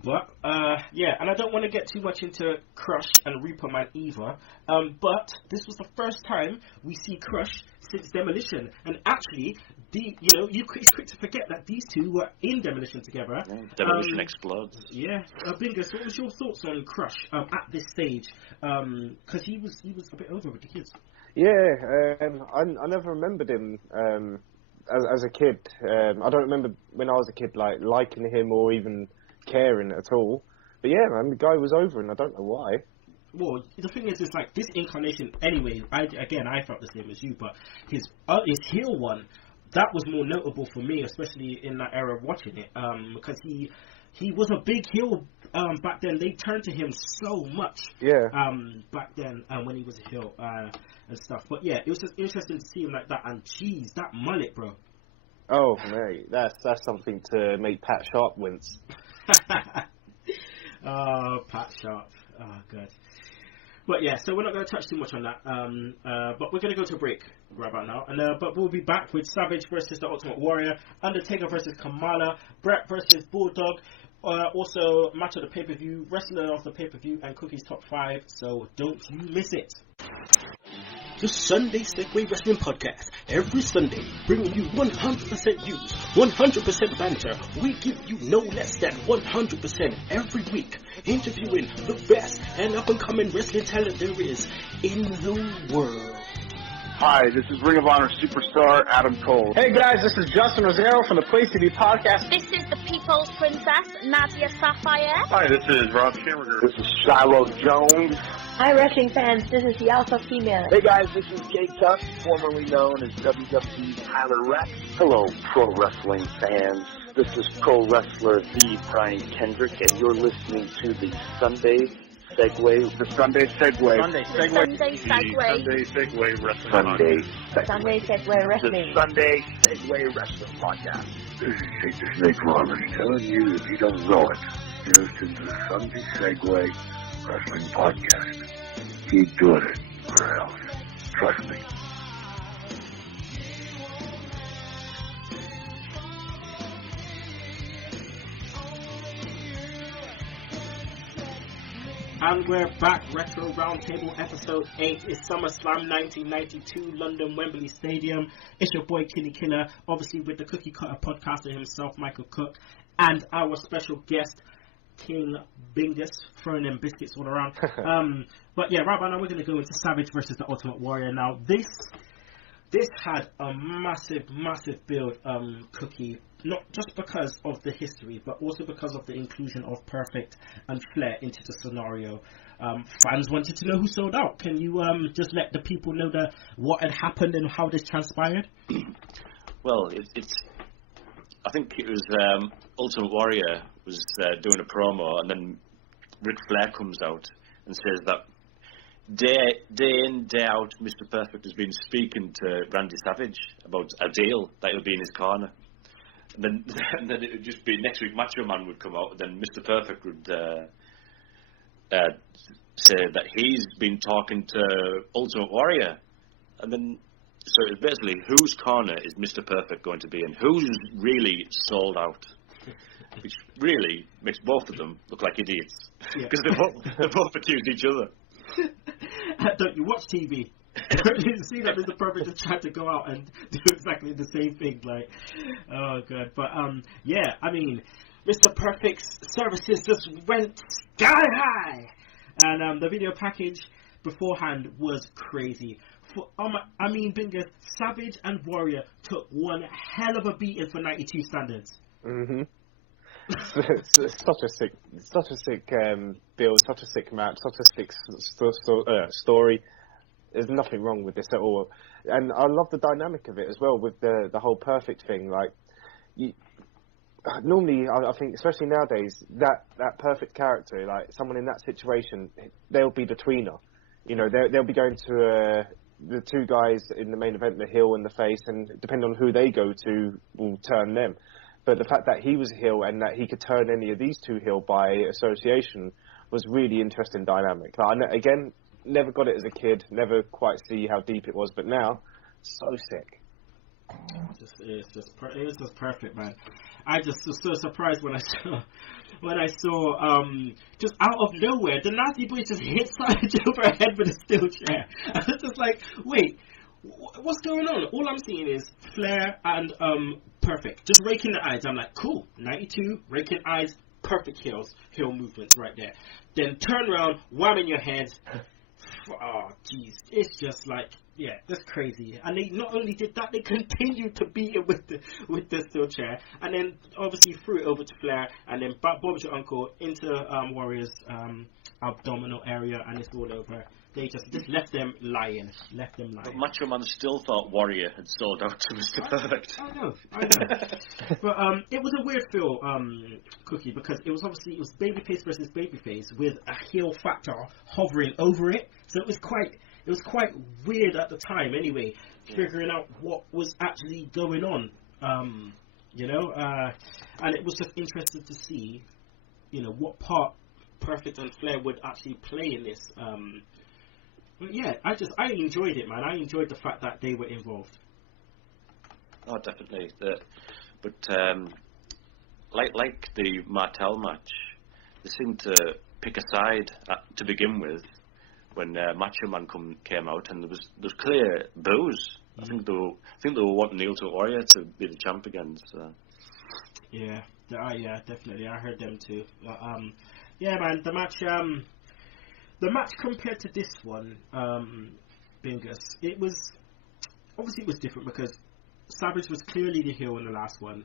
But, and I don't want to get too much into Crush and Reaper Man either, but this was the first time we see Crush since Demolition, and actually, it's quick to forget that these two were in Demolition together. Yeah, Demolition explodes. Yeah. Bingus, what was your thoughts on Crush at this stage? Because he was a bit over with the kids. Yeah, I never remembered him as a kid, I don't remember when I was a kid like liking him or even caring at all. But yeah, man, the guy was over, and I don't know why. Well, the thing is, it's like this incarnation. Anyway, I felt the same as you, but his heel one, that was more notable for me, especially in that era of watching it, because he was a big heel back then. They turned to him so much. Yeah. Back then, when he was a heel and stuff. But yeah, it was just interesting to see him like that. And geez, that mullet, bro. Oh mate, that's something to make Pat Sharp wince. Oh, Pat Sharp. Oh, good. But yeah, so we're not going to touch too much on that. But we're going to go to a break right about now. And but we'll be back with Savage versus the Ultimate Warrior, Undertaker versus Kamala, Brett versus Bulldog. Also, match of the pay-per-view, wrestler of the pay-per-view, and Cookie's top 5. So don't you miss it. The Sunday Segue Wrestling Podcast. Every Sunday, bringing you 100% news, 100% banter. We give you no less than 100% every week. Interviewing the best and up-and-coming wrestling talent there is in the world. Hi, this is Ring of Honor superstar Adam Cole. Hey guys, this is Justin Rosero from the Place TV podcast. This is the People's Princess, Nadia Sapphire. Hi, this is Rob Schamberger. This is Shiloh Jones. Hi, wrestling fans. This is the Alpha Female. Hey guys, this is Jake Tuck, formerly known as WWE Tyler Rex. Hello, pro wrestling fans. This is pro wrestler the Brian Kendrick, and you're listening to the Sunday Segue. The Sunday Segue. Sunday Segue. Sunday Segue Wrestling Sunday Podcast. Sunday Segue Wrestling. The Sunday Segue Wrestling Podcast. This is Jake the Snake Roberts telling you, if you don't know it, you're listening to the Sunday Segue Wrestling Podcast. Keep doing it, or else. Trust me. And we're back. Retro Roundtable episode 8 is Summerslam 1992, London, Wembley Stadium. It's your boy Kinny Killa, obviously with the Cookie Cutter podcaster himself, Michael Cook, and our special guest, King Bingus, throwing them biscuits all around. But yeah, right now we're going to go into Savage versus the Ultimate Warrior. Now this had a massive build, Cookie. Not just because of the history, but also because of the inclusion of Perfect and Flair into the scenario. Fans wanted to know who sold out. Can you just let the people know what had happened and how this transpired? Well, I think it was Ultimate Warrior was doing a promo, and then Ric Flair comes out and says that day in, day out, Mr. Perfect has been speaking to Randy Savage about a deal that he'll be in his corner. And then it would just be next week Macho Man would come out, and then Mr. Perfect would say that he's been talking to Ultimate Warrior. And then, so it's basically, whose corner is Mr. Perfect going to be in? Who's really sold out? Which really makes both of them look like idiots. Because they both accused each other. Don't you watch TV? You see that Mr. Perfect just tried to go out and do exactly the same thing, like, oh god. But yeah, I mean, Mr. Perfect's services just went sky high, and the video package beforehand was crazy. I mean, Bingus, Savage and Warrior took one hell of a beating for 92 standards. Mhm. It's such a sick build, such a sick match, such a sick story. There's nothing wrong with this at all, and I love the dynamic of it as well with the whole Perfect thing. Like, normally I think, especially nowadays, that Perfect character, like someone in that situation, they'll be the tweener. You know, they'll be going to the two guys in the main event, the heel and the face, and depending on who they go to, will turn them. But the fact that he was a heel and that he could turn any of these two heel by association was really interesting dynamic. Like, again, never got it as a kid, never quite see how deep it was, but now, so sick. It was just perfect, man. I just was so surprised when I saw just out of nowhere, the Nasty Boys just hit Savage over her head with a steel chair. I was just like, wait, what's going on? All I'm seeing is Flair and Perfect just raking the eyes. I'm like, cool, 92, raking eyes, perfect heel movements right there. Then turn around, wham in your head. Oh, jeez, it's just like Yeah, that's crazy. And they not only did that, they continued to beat it with the steel chair, and then obviously threw it over to Flair, and then Bob's your uncle into Warrior's abdominal area, and it's all over. They just left them lying. But Macho Man still thought Warrior had sold out to Mr. Perfect. I know. But it was a weird feel, Cookie, because it was babyface versus babyface with a heel factor hovering over it. So it was quite weird at the time. Anyway, figuring out what was actually going on. And it was just interesting to see, what part Perfect and Flair would actually play in this. But yeah, I enjoyed it, man. I enjoyed the fact that they were involved. Oh, definitely. But like the Martel match, they seemed to pick a side to begin with when Macho Man came out, and there was clear boos. I think they were wanting the Ultimate Warrior to be the champ again. So. Yeah, definitely. I heard them too. Yeah, man, the match compared to this one, Bingus, it was different because Savage was clearly the heel in the last one,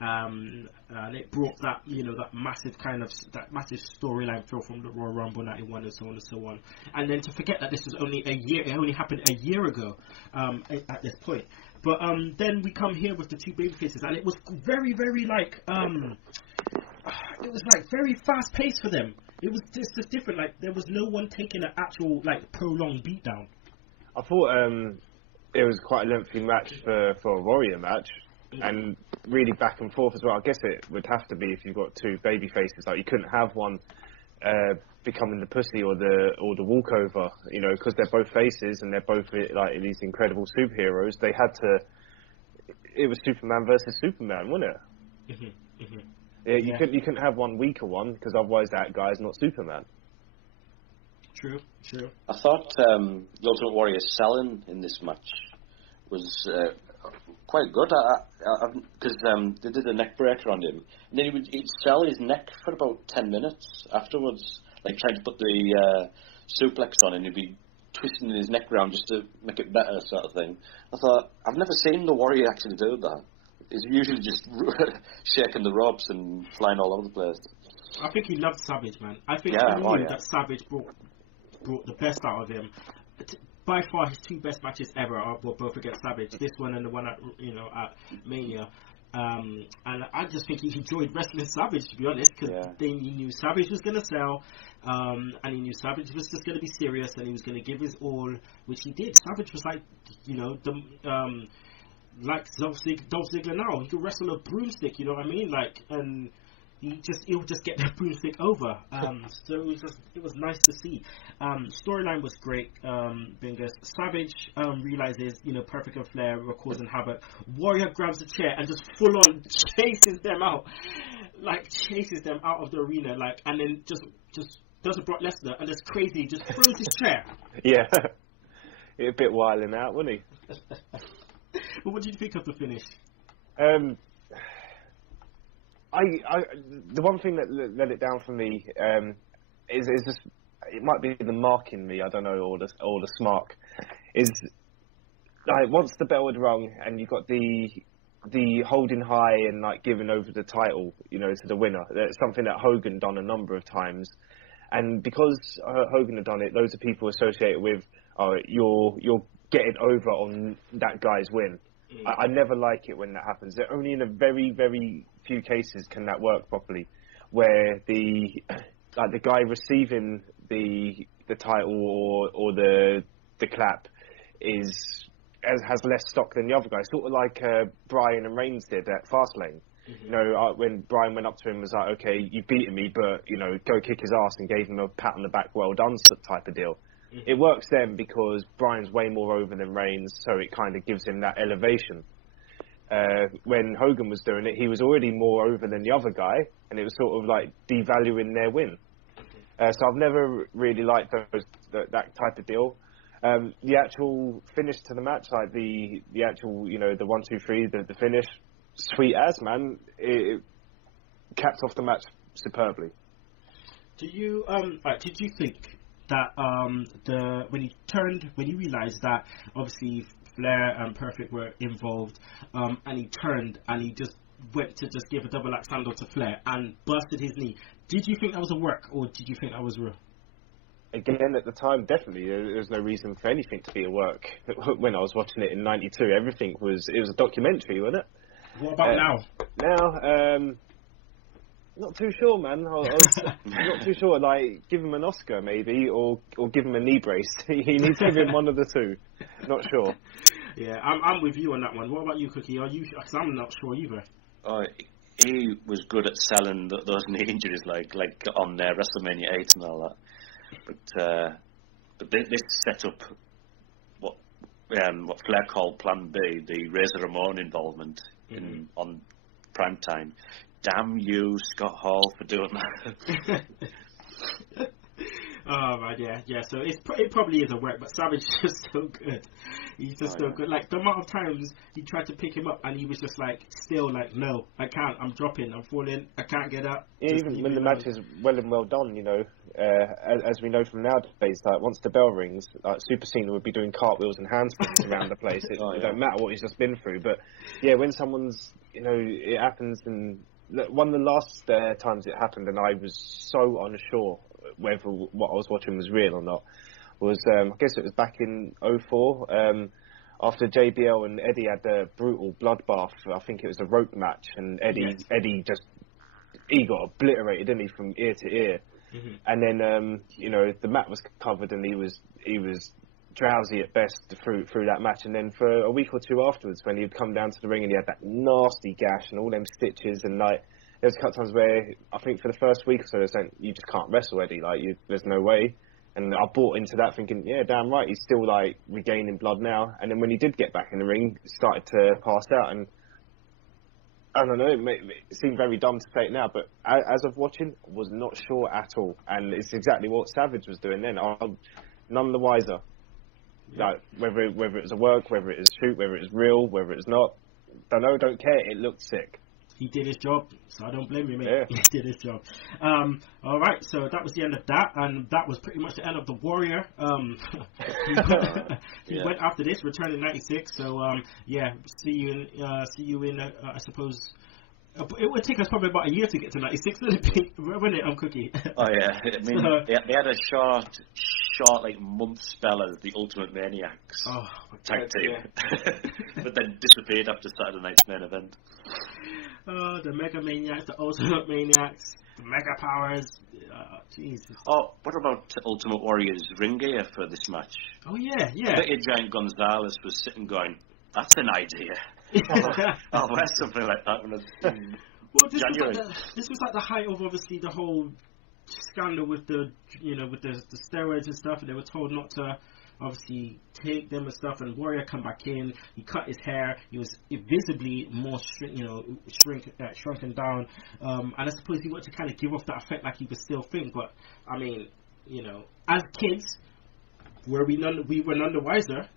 and it brought that that massive storyline feel from the Royal Rumble 91 and so on and so on. And then to forget that this was only a year, it only happened a year ago at this point. But then we come here with the two babyfaces, and it was very, very very fast paced for them. It was just different. Like there was no one taking an actual prolonged beatdown. I thought it was quite a lengthy match for a Warrior match, and really back and forth as well. I guess it would have to be if you've got two baby faces. Like you couldn't have one becoming the pussy or the walkover, because they're both faces and they're both like these incredible superheroes. They had to. It was Superman versus Superman, wasn't it? You couldn't have one weaker one because otherwise that guy's not Superman. True. I thought the Ultimate Warrior selling in this match was quite good because they did a neck breaker on him, and then he'd sell his neck for about 10 minutes afterwards, like trying to put the suplex on, and he'd be twisting his neck around just to make it better, sort of thing. I thought, I've never seen the Warrior actually do that. He's usually just shaking the ropes and flying all over the place. I think he loved Savage, man. I think he knew that Savage brought the best out of him. By far, his two best matches ever were both against Savage. This one and the one at Mania. And I just think he enjoyed wrestling Savage, to be honest, because he knew Savage was going to sell, and he knew Savage was just going to be serious, and he was going to give his all, which he did. Savage was like Dolph Ziggler now. He could wrestle a broomstick, you know what I mean? And he'll just get that broomstick over. So it was nice to see. Storyline was great. Bingus. Savage realizes, Perfect and Flair were causing havoc. Warrior grabs a chair and just full on chases them out. Chases them out of the arena, and then just does a Brock Lesnar, and it's crazy, just throws his chair. Yeah. A bit wilding out, wasn't he? But what did you think of the finish? The one thing that let it down for me is just, it might be the mark in me, I don't know, or the smark, is once the bell had rung and you got the holding high and giving over the title, to the winner. That's something that Hogan done a number of times, and because Hogan had done it, loads of people associate with you're getting over on that guy's win. I never like it when that happens. Only in a very, very few cases can that work properly, where the guy receiving the title or the clap has less stock than the other guy, sort of like Bryan and Reigns did at Fastlane. When Bryan went up to him and was like, okay, you've beaten me, but go kick his ass, and gave him a pat on the back, well done type of deal. It works then because Bryan's way more over than Reigns, so it kind of gives him that elevation. When Hogan was doing it, he was already more over than the other guy, and it was sort of devaluing their win. So I've never really liked that type of deal. The actual finish to the match, the actual, the 1, 2, 3, the finish, sweet as, man. It capped off the match superbly. Did you think that when he realized that obviously Flair and Perfect were involved, and he turned and he just went to just give a double axe handle to Flair and busted his knee. Did you think that was a work, or did you think that was real? Again, at the time, definitely, there was no reason for anything to be a work. When I was watching it in '92, it was a documentary, wasn't it? What about now? Now, not too sure, man. I was not too sure. Like, give him an Oscar, maybe, or give him a knee brace. He needs to give him one of the two. Not sure. Yeah, I'm with you on that one. What about you, Cookie? Are you? Because I'm not sure either. He was good at selling those knee injuries, like on WrestleMania 8 and all that. But this set up what Flair called Plan B, the Razor Ramon involvement on primetime. Damn you, Scott Hall, for doing that. Oh, right, yeah. So it probably is a work, but Savage is just so good. He's just so good. Like, the amount of times he tried to pick him up, and he was just like, still like, no, I can't. I'm dropping. I'm falling. I can't get up. Yeah, even when the match is well done, you know, as we know from nowadays, like once the bell rings, like Super Cena would be doing cartwheels and handstands around the place. It don't matter what he's just been through. But yeah, when someone's, you know, it happens, and one of the last times it happened, and I was so unsure whether what I was watching was real or not, was I guess it was back in 2004, after JBL and Eddie had a brutal bloodbath. I think it was a rope match, and Eddie got obliterated, didn't he, from ear to ear. And then you know, the mat was covered, and he was drowsy at best through that match. And then for a week or two afterwards, when he'd come down to the ring and he had that nasty gash and all them stitches, and like, there was a couple times where I think for the first week or so they were saying, you just can't wrestle, Eddie, like, there's no way. And I bought into that thinking, yeah, damn right, he's still like regaining blood now. And then when he did get back in the ring, he started to pass out, and I don't know, it seemed very dumb to say it now, but as of watching, I was not sure at all. And it's exactly what Savage was doing then. I'm none the wiser. Like, whether it was a work, whether it is shoot, whether it is real, whether it's not, don't care. It looked sick. He did his job, so I don't blame you, mate. Yeah. He did his job. All right, so that was the end of that, and that was pretty much the end of the Warrior. He went after this, returned in '96. So see you in I suppose. It would take us probably about a year to get to '96, wouldn't it, Cookie? Oh yeah, I mean, they had a short like month spell as the Ultimate Maniacs tag team, but then disappeared after Saturday night's main event. Oh, the Mega Maniacs, the Ultimate Maniacs, the Mega Powers. Jesus. Oh, what about Ultimate Warrior's ring gear for this match? Oh yeah. I bet you Giant Gonzalez was sitting going, "That's an idea." I'll wear something like that when it's January. This was like the height of obviously the whole scandal with the steroids and stuff, and they were told not to obviously take them and stuff. And Warrior come back in, he cut his hair, he was visibly more shrunken down, and I suppose he wanted to kind of give off that effect like he was still thin. But I mean, you know, as kids, we were none the wiser.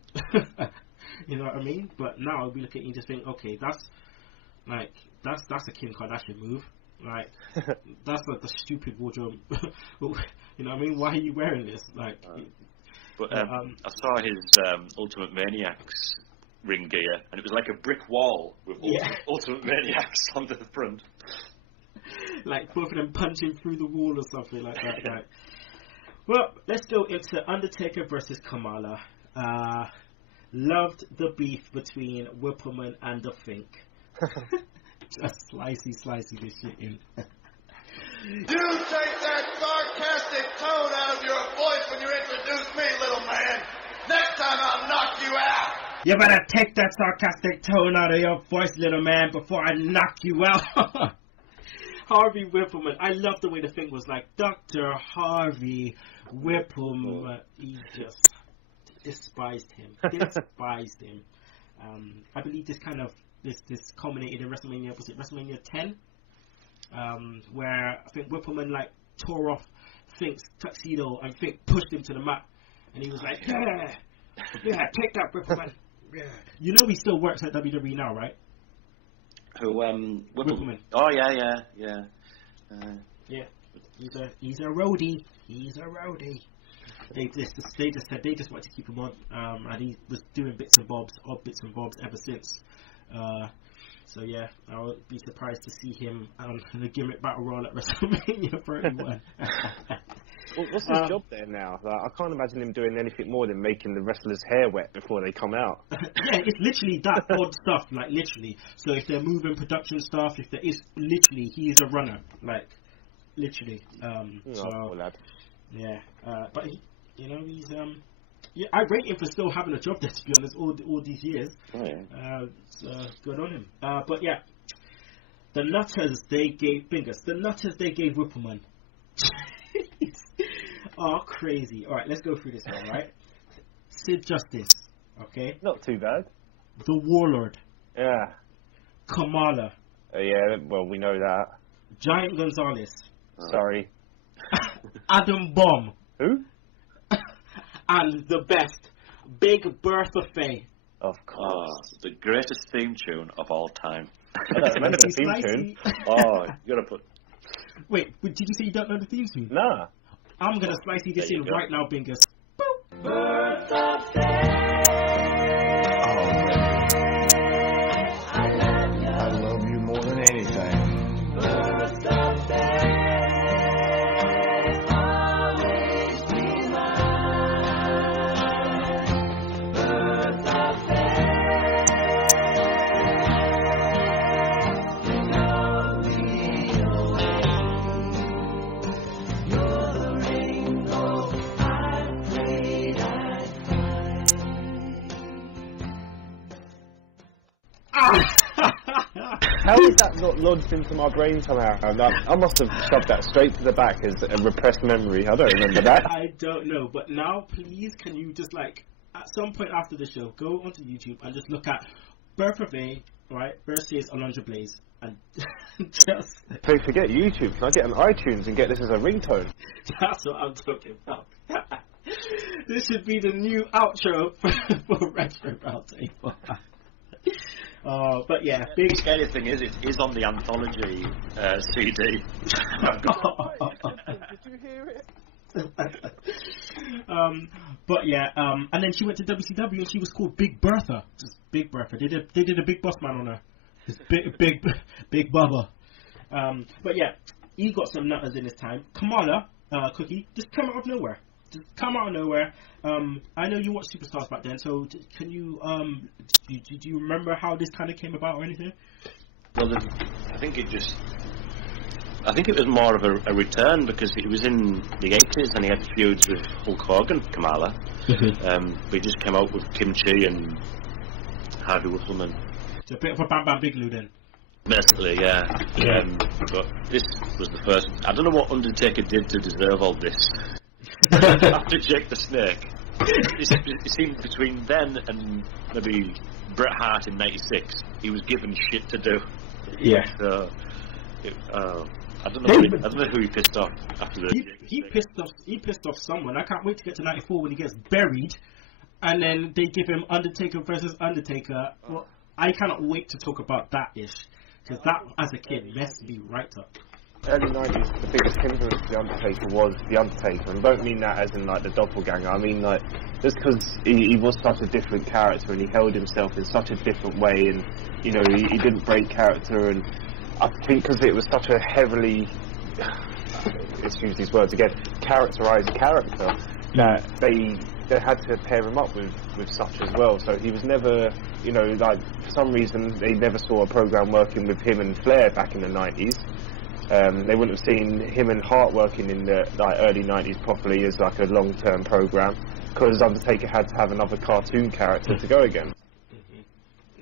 You know what I mean? But now we look at it and just think, okay, that's a Kim Kardashian move. Like, that's like the stupid wardrobe. You know what I mean? Why are you wearing this? Like, but I saw his Ultimate Maniacs ring gear, and it was like a brick wall with Ultimate Maniacs on the front. Like both of them punching through the wall or something like that. Right? Well, let's go into Undertaker versus Kamala. Loved the beef between Whippleman and the Fink. Just slicey this shit in. You take that sarcastic tone out of your voice when you introduce me, little man. Next time I'll knock you out. You better take that sarcastic tone out of your voice, little man, before I knock you out. Harvey Whippleman. I love the way the Fink was like, Dr. Harvey Whippleman. He just despised him. I believe this culminated in WrestleMania. Was it WrestleMania 10? Where I think Whippleman like tore off Fink's tuxedo and Fink pushed him to the mat, and he was like, "Yeah, take that, Whippleman." Yeah. You know he still works at WWE now, right? Who? Whippleman. Oh yeah. Yeah. He's a roadie. they just said they just wanted to keep him on, and he was doing odd bits and bobs ever since. So yeah, I would be surprised to see him in the gimmick battle royal at WrestleMania 31. What's his job there now? Like, I can't imagine him doing anything more than making the wrestlers' hair wet before they come out. Yeah, it's literally that odd stuff, like literally. So if they're moving production stuff, if there is literally, he is a runner, like literally. Poor lad. Yeah, but he, he's yeah, I rate him for still having a job there, to be honest, all these years. Oh, yeah. So good on him. But yeah, the nutters they gave Bingus, the nutters they gave Whippleman are crazy. All right, let's go through this one. Right, Sid Justice. Okay. Not too bad. The Warlord. Yeah. Kamala. Yeah. Well, we know that. Giant Gonzalez. Sorry. Adam Bomb. Who? And the best, Big Bertha Faye. Of course. The greatest theme tune of all time. I don't remember the theme tune. Oh, you gotta put. Wait, did you say you don't know the theme tune? Nah. I'm gonna slicey this in right now, Bingus. Boop. Bertha Faye. I love you more than anything. Bertha Faye. How is that not lodged into my brain somehow? I must have shoved that straight to the back as a repressed memory. I don't remember that. I don't know, but now please can you just like at some point after the show go onto YouTube and just look at Bertha Faye, right, versus Alondra Blaze, and just Forget YouTube. Can I get an iTunes and get this as a ringtone? That's what I'm talking about. This should be the new outro for Retro Roundtable. But yeah, the scary thing is, it is on the anthology CD. Did you hear it? But yeah, and then she went to WCW and she was called Big Bertha. Just Big Bertha. They did a Big Boss Man on her. Big Bubba. But yeah, he got some nutters in his time. Kamala, Cookie, just come out of nowhere. I know you watched Superstars back then, so can you do you remember how this kind of came about or anything? Well, I think it was more of a return because he was in the 80s and he had feuds with Hulk Hogan, Kamala. We just came out with Kimchi and Harvey Whippleman. It's a bit of a Bam Bam Bigelow then. Basically, yeah. But this was the first. I don't know what Undertaker did to deserve all this. After Jake the Snake, it seemed between then and maybe Bret Hart in '96, he was given shit to do. Yeah. So, I don't know who he pissed off after the. He pissed off someone. I can't wait to get to '94 when he gets buried, and then they give him Undertaker versus Undertaker. Well, I cannot wait to talk about that ish because that as a kid messed me right up. Early 90s, the biggest hindrance to The Undertaker was The Undertaker, and I don't mean that as in like the doppelganger, I mean like just because he was such a different character and he held himself in such a different way, and you know he didn't break character, and I think because it was such a heavily, let's use these words again, characterised character, that they had to pair him up with such as well, so he was never, you know, like for some reason they never saw a programme working with him and Flair back in the 90s. They wouldn't have seen him and Hart working in the early 90s properly as like a long-term programme, because Undertaker had to have another cartoon character to go against. Mm-hmm.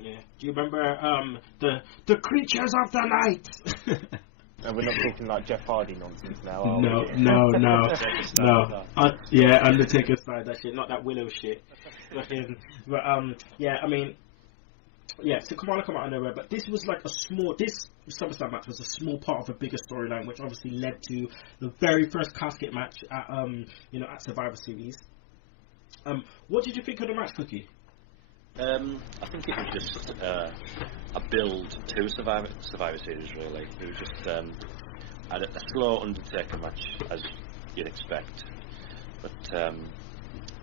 Yeah. Do you remember the Creatures of the Night? And we're not talking like Jeff Hardy nonsense now, are we? No. Yeah, Undertaker side that shit, not that Willow shit. But yeah, I mean. Yeah, so Kamala come out of nowhere, but this was like this Summerslam match was a small part of a bigger storyline, which obviously led to the very first casket match at at Survivor Series. What did you think of the match, Cookie? I think it was just a build to Survivor Series, really. It was just a slow Undertaker match, as you'd expect. But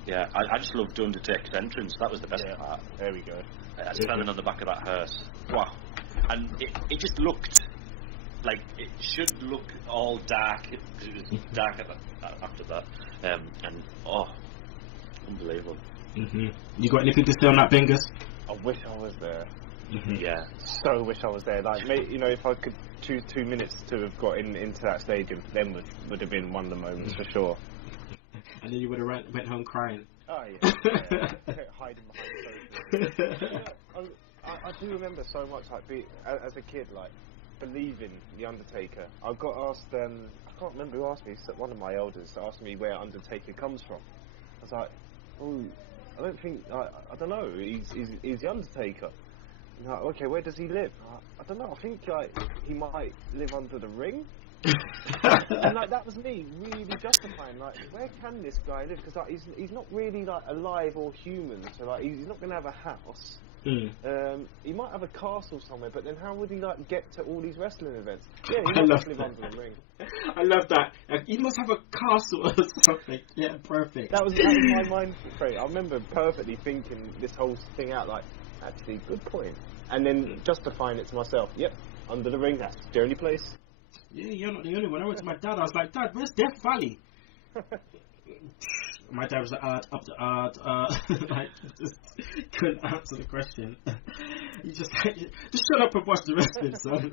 yeah, I just loved Undertaker's entrance. That was the best part. There we go. Standing on the back of that hearse. Wow. And it just looked like it should look all dark, because it was dark after that. And unbelievable. You got anything to say on that, Bingus? I wish I was there. Yeah. So wish I was there. Like, you know, if I could choose 2 minutes to have got into that stadium, then would have been one of the moments for sure. And then you would have went home crying. Oh yeah. Hiding behind the sofa. I do remember so much, like, as a kid, like, believing the Undertaker. I got asked, I can't remember who asked me. One of my elders asked me where Undertaker comes from. I was like, oh, I don't think, I don't know. He's the Undertaker. And like, okay, where does he live? I don't know. I think like he might live under the ring. And like that was me really justifying, like, where can this guy live? Because like he's not really like alive or human, so like he's not going to have a house. He might have a castle somewhere, but then how would he like get to all these wrestling events? Yeah, he must live under the ring. I love that. He must have a castle or something. Yeah, perfect. That was my mind frame. I remember perfectly thinking this whole thing out, like, actually, good point. And then justifying it to myself. Yep, under the ring, that's the only place. Yeah, you're not the only one. I went to my dad, I was like, Dad, where's Death Valley? My dad was like, up the I just couldn't answer the question. You just shut up and watch the wrestling, son.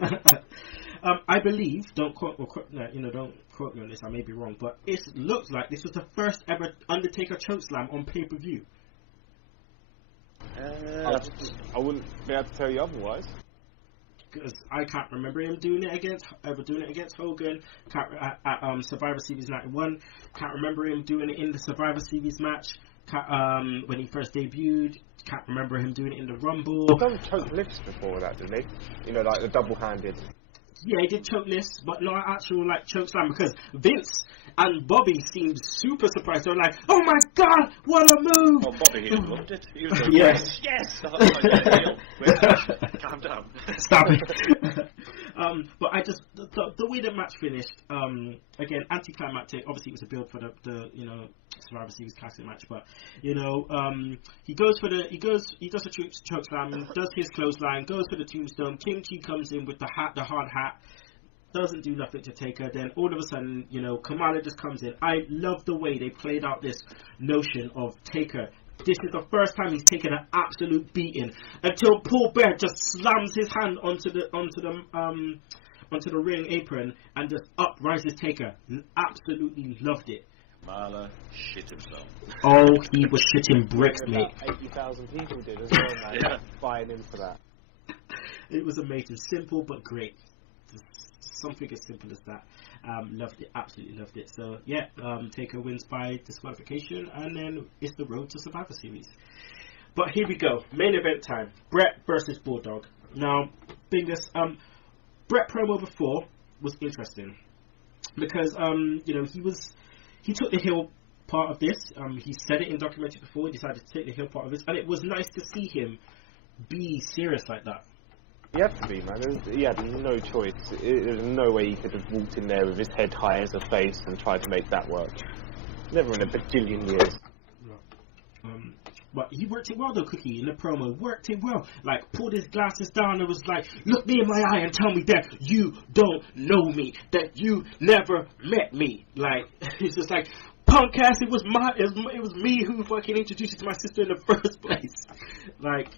I believe, don't quote me on this, I may be wrong, but it looks like this was the first ever Undertaker chokeslam on pay-per-view. I wouldn't be able to tell you otherwise. Because I can't remember him doing it against Hogan. At Survivor Series 91. Can't remember him doing it in the Survivor Series match. When he first debuted. Can't remember him doing it in the Rumble. He's done choke lifts before that, didn't he? You know, like the double-handed. Yeah, he did choke lifts, but not an actual like choke slam, because Vince and Bobby seemed super surprised. They were like, "Oh my God, what a move!" Oh, Bobby, he loved it. He was like, yes. Calm down. Stop it. But I just the way the match finished, again, anticlimactic. Obviously, it was a build for the Survivor Series Classic match, but he does a choke slam, does his clothesline, goes for the tombstone. King Chi comes in with the hard hat, doesn't do nothing to Taker. Then all of a sudden, Kamala just comes in. I love the way they played out this notion of Taker. This is the first time he's taken an absolute beating, until Paul Bear just slams his hand onto the ring apron, and just up rises Taker. Absolutely loved it. Marla shit himself. Oh, he was shitting bricks, mate. 80,000 people did as well, man. Yeah. Buying in for that. It was amazing. Simple but great. Something as simple as that. Loved it. Absolutely loved it. So, yeah, Taker wins by disqualification, and then it's the road to Survivor Series. But here we go. Main event time. Bret versus Bulldog. Now, Bingus, Bret promo before was interesting. Because, he took the heel part of this. He said it in documentary before. He decided to take the heel part of this, and it was nice to see him be serious like that. He had to be, man. He had no choice. There was no way he could have walked in there with his head high as a face and tried to make that work. Never in a bajillion years. But he worked it well though, Cookie, in the promo. Worked it well. Like, pulled his glasses down and was like, look me in my eye and tell me that you don't know me. That you never met me. Like, he's just like, punk ass, it was me who fucking introduced you to my sister in the first place. Like,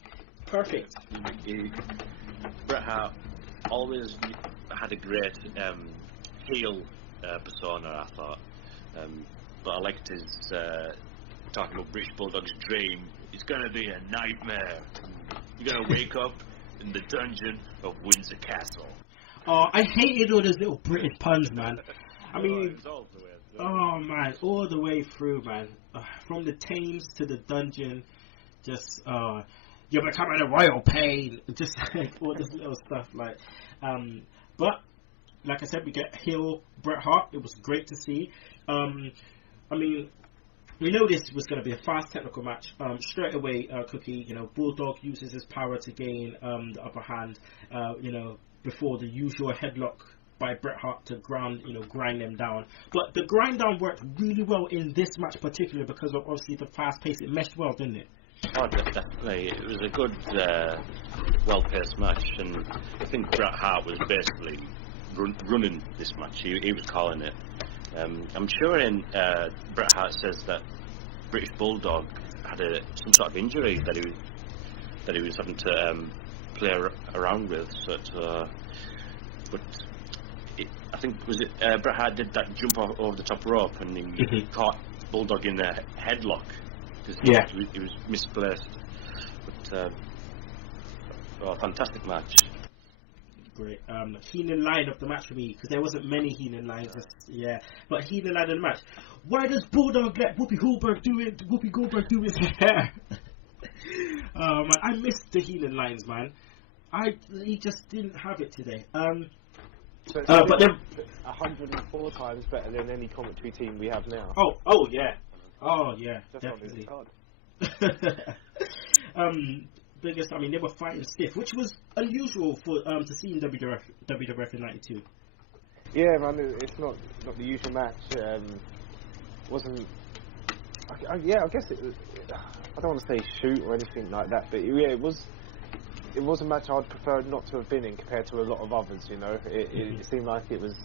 perfect. Bret Hart always had a great heel persona, I thought. But I liked his talking about British Bulldog's dream. It's going to be a nightmare. You're going to wake up in the dungeon of Windsor Castle. Oh, I hated all those little British puns, man. I mean, oh man, all the way through, man. From the Thames to the dungeon, just you're becoming a royal pain. Just like all this little stuff, like. But like I said, we get heel Bret Hart. It was great to see. I mean, we know this was going to be a fast technical match. Straight away, Cookie, Bulldog uses his power to gain the upper hand. Before the usual headlock by Bret Hart to grind them down. But the grind down worked really well in this match particularly because of obviously the fast pace. It meshed well, didn't it? Oh, definitely. It was a good, well-paced match, and I think Bret Hart was basically running this match. He was calling it. I'm sure Bret Hart says that British Bulldog had some sort of injury that he was having to play around with. But I think Bret Hart did that jump over the top rope and he caught Bulldog in a headlock because he was misplaced. But fantastic match. Great. Heenan line of the match for me because there wasn't many Heenan lines. But Heenan line of the match. Why does Bulldog let Whoopi Goldberg do his hair? Man, I missed the Heenan lines, man. He just didn't have it today. But they're 104 times better than any commentary team we have now. Oh yeah, definitely. Biggest, I mean, they were fighting stiff, which was unusual for to see in WWF in '92. Yeah, man, it's not the usual match. Wasn't. I guess it was. I don't want to say shoot or anything like that, but yeah, it was a match I'd prefer not to have been in compared to a lot of others. It seemed like it was.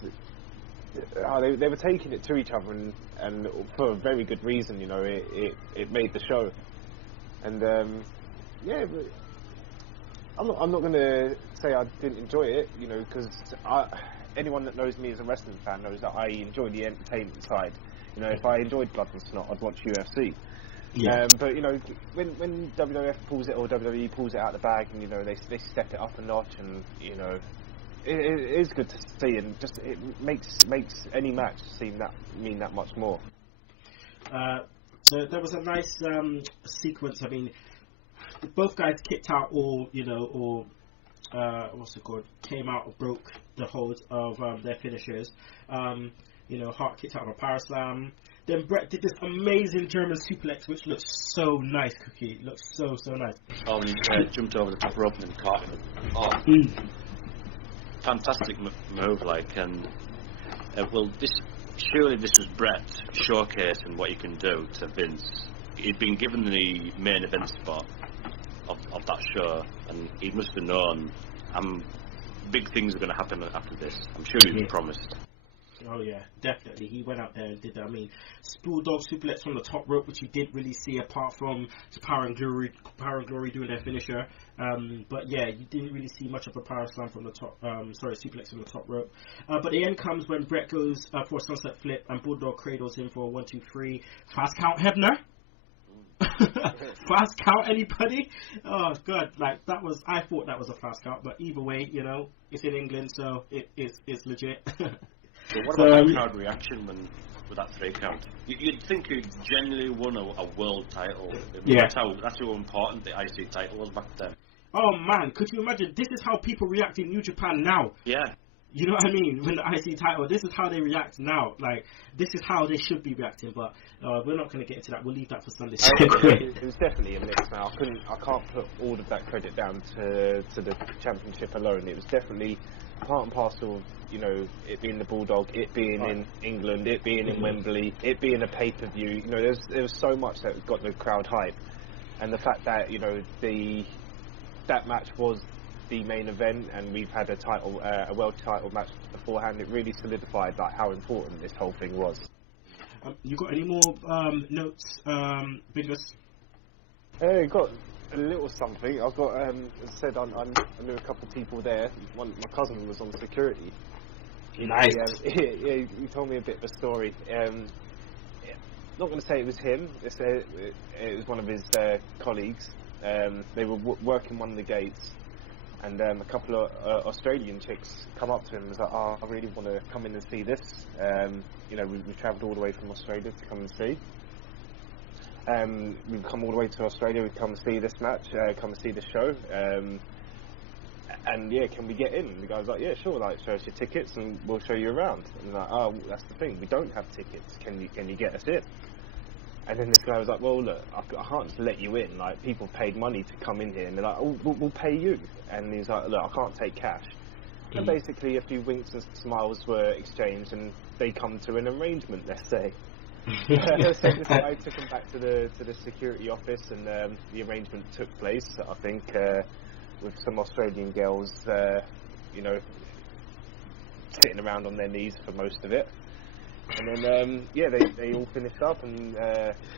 They were taking it to each other and for a very good reason. It made the show, and yeah, but I'm not going to say I didn't enjoy it. Because anyone that knows me as a wrestling fan knows that I enjoy the entertainment side. If I enjoyed Blood and Snot, I'd watch UFC. Yeah. But when WWF pulls it or WWE pulls it out of the bag, and they step it up a notch, and it is good to see, and just it makes any match mean that much more. So there was a nice sequence. I mean, both guys kicked out or what's it called? Came out or broke the hold of their finishers. Hart kicked out of a power slam. Then Bret did this amazing German suplex, which looks so nice, Cookie. It looks so nice. Oh, and he jumped over the top rope and caught him. Oh, fantastic move, and surely this was Bret showcasing what he can do to Vince. He'd been given the main event spot of that show, and he must have known big things are going to happen after this. I'm sure he was promised. Oh yeah, definitely. He went out there and did that. I mean, Bulldog suplex from the top rope, which you didn't really see apart from Power and Glory doing their finisher. But yeah, you didn't really see much of a power slam from the top. Suplex from the top rope. But the end comes when Bret goes for a sunset flip and Bulldog cradles him for a 1, 2, 3 fast count. Hebner. Fast count, anybody? Oh god, that was. I thought that was a fast count, but either way, it's in England, so it's legit. So what about that crowd reaction with that 3 count? You'd think he'd genuinely won a world title. Yeah. That's how important the IC title was back then. Oh man, could you imagine? This is how people react in New Japan now. Yeah. You know what I mean? When the IC title, this is how they react now. This is how they should be reacting. But we're not going to get into that. We'll leave that for Sunday. It was definitely a mix. Now I can't put all of that credit down to the championship alone. It was definitely part and parcel of it being the Bulldog, it being in England, it being in Wembley, it being a pay-per-view. There was so much that got the crowd hype, and the fact that that match was the main event, and we've had a world title match beforehand. It really solidified how important this whole thing was. You got any more notes, Bingus? Got a little something. I've got, as I said, I knew a couple of people there. My cousin was on security. Nice. He told me a bit of a story. Not going to say it was him. It was one of his colleagues. They were working one of the gates, and a couple of Australian chicks come up to him and was like, I really want to come in and see this. We travelled all the way from Australia to come and see. We've come all the way to Australia, we've come and see this match, come and see the show. And yeah, can we get in? And the guy's like, yeah, sure, show us your tickets and we'll show you around. And like, that's the thing, we don't have tickets, can you get us in? And then this guy was like, well, look, I can't just let you in, people paid money to come in here, and they're like, we'll pay you. And he's like, look, I can't take cash. And basically a few winks and smiles were exchanged, and they come to an arrangement, let's say. So I took them back to the security office, and the arrangement took place, I think, with some Australian girls, you know, sitting around on their knees for most of it. And then, they all finished up, and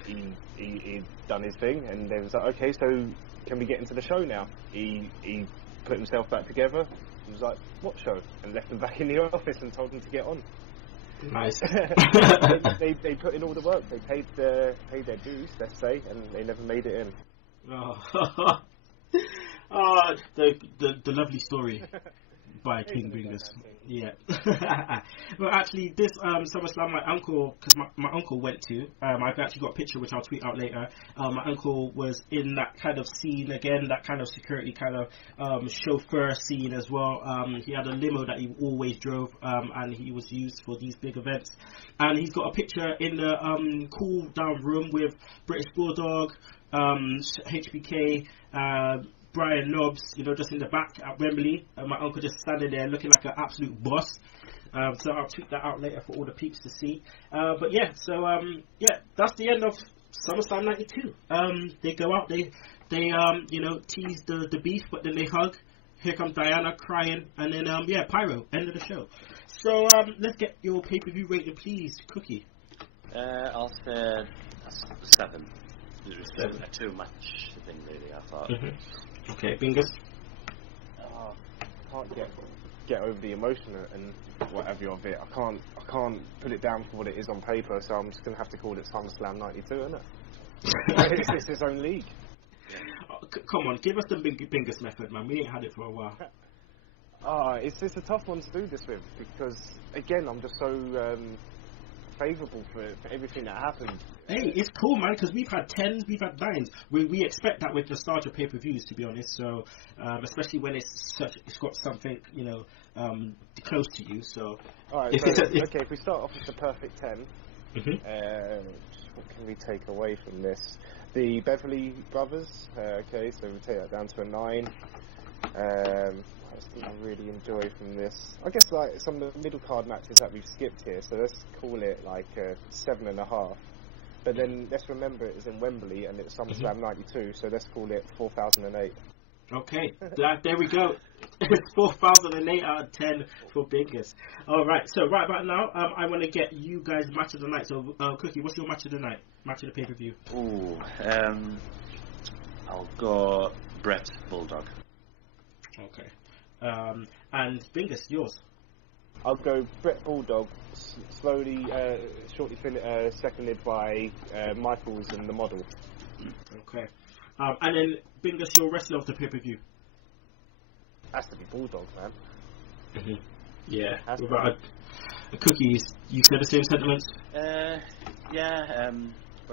he'd done his thing, and they was like, okay, so can we get into the show now? He put himself back together. He was like, what show? And left them back in the office and told them to get on. Nice. they put in all the work. They paid their dues, let's say, and they never made it in. The lovely story by King Bingus. Yeah. Well, actually, this SummerSlam, my uncle, because my uncle went to, I've actually got a picture which I'll tweet out later. My uncle was in that kind of scene again, that kind of security kind of chauffeur scene as well. He had a limo that he always drove, and he was used for these big events. And he's got a picture in the cool down room with British Bulldog, HBK, Brian Knobs, you know, just in the back at Wembley, and my uncle just standing there looking like an absolute boss. So I'll tweet that out later for all the peeps to see. But yeah, so that's the end of SummerSlam 92. They go out, they you know, tease the beef, but then they hug. Here comes Diana crying, and then pyro, end of the show. So let's get your pay-per-view rating, please, Cookie. I'll say 7. It was a too-much thing, really, I thought. Okay, Bingus. I can't get over the emotion and whatever of it. I can't put it down for what it is on paper, so I'm just gonna have to call it SummerSlam 92, isn't it? It's his own league. Come on, give us the Bingus method, man. We ain't had it for a while. It's a tough one to do this with, because again, I'm just so favourable for everything that happened. Hey, it's cool, man, because we've had 10s, we've had 9s. We expect that with nostalgia pay-per-views, to be honest. So, especially when it's got something, you know, close to you. So, all right. If we start off with the perfect 10, what can we take away from this? The Beverly Brothers. Okay, so we take that down to a 9. What else did I really enjoy from this? I guess like some of the middle card matches that we've skipped here, so let's call it like a 7.5. But then let's remember it was in Wembley and it's SummerSlam 92, so let's call it 4008. Okay, there we go. It's 4008 out of 10 for Bingus. Alright, so right about now, I want to get you guys match of the night. So, Cookie, what's your match of the night? Match of the pay-per-view? Ooh, I'll go Brett Bulldog. Okay. And Bingus, yours? I'll go Brett Bulldog, shortly seconded by Michaels and the Model. Okay. And then Bingus, your wrestler of the pay-per-view? Has to be Bulldog, man. Yeah. What about Cookies? You share the same sentiments? But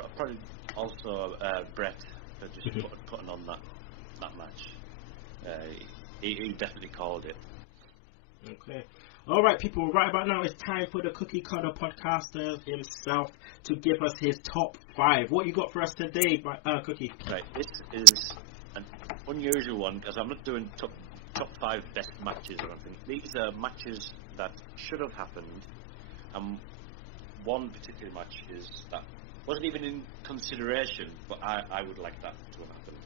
I'll probably also Brett for just putting on that match. He definitely called it. Okay. Alright, people, right about now it's time for the Cookie Cutter podcaster himself to give us his top 5. What you got for us today, Cookie? Right, this is an unusual one because I'm not doing top 5 best matches or anything. These are matches that should have happened, and one particular match is that wasn't even in consideration, but I would like that to have happened.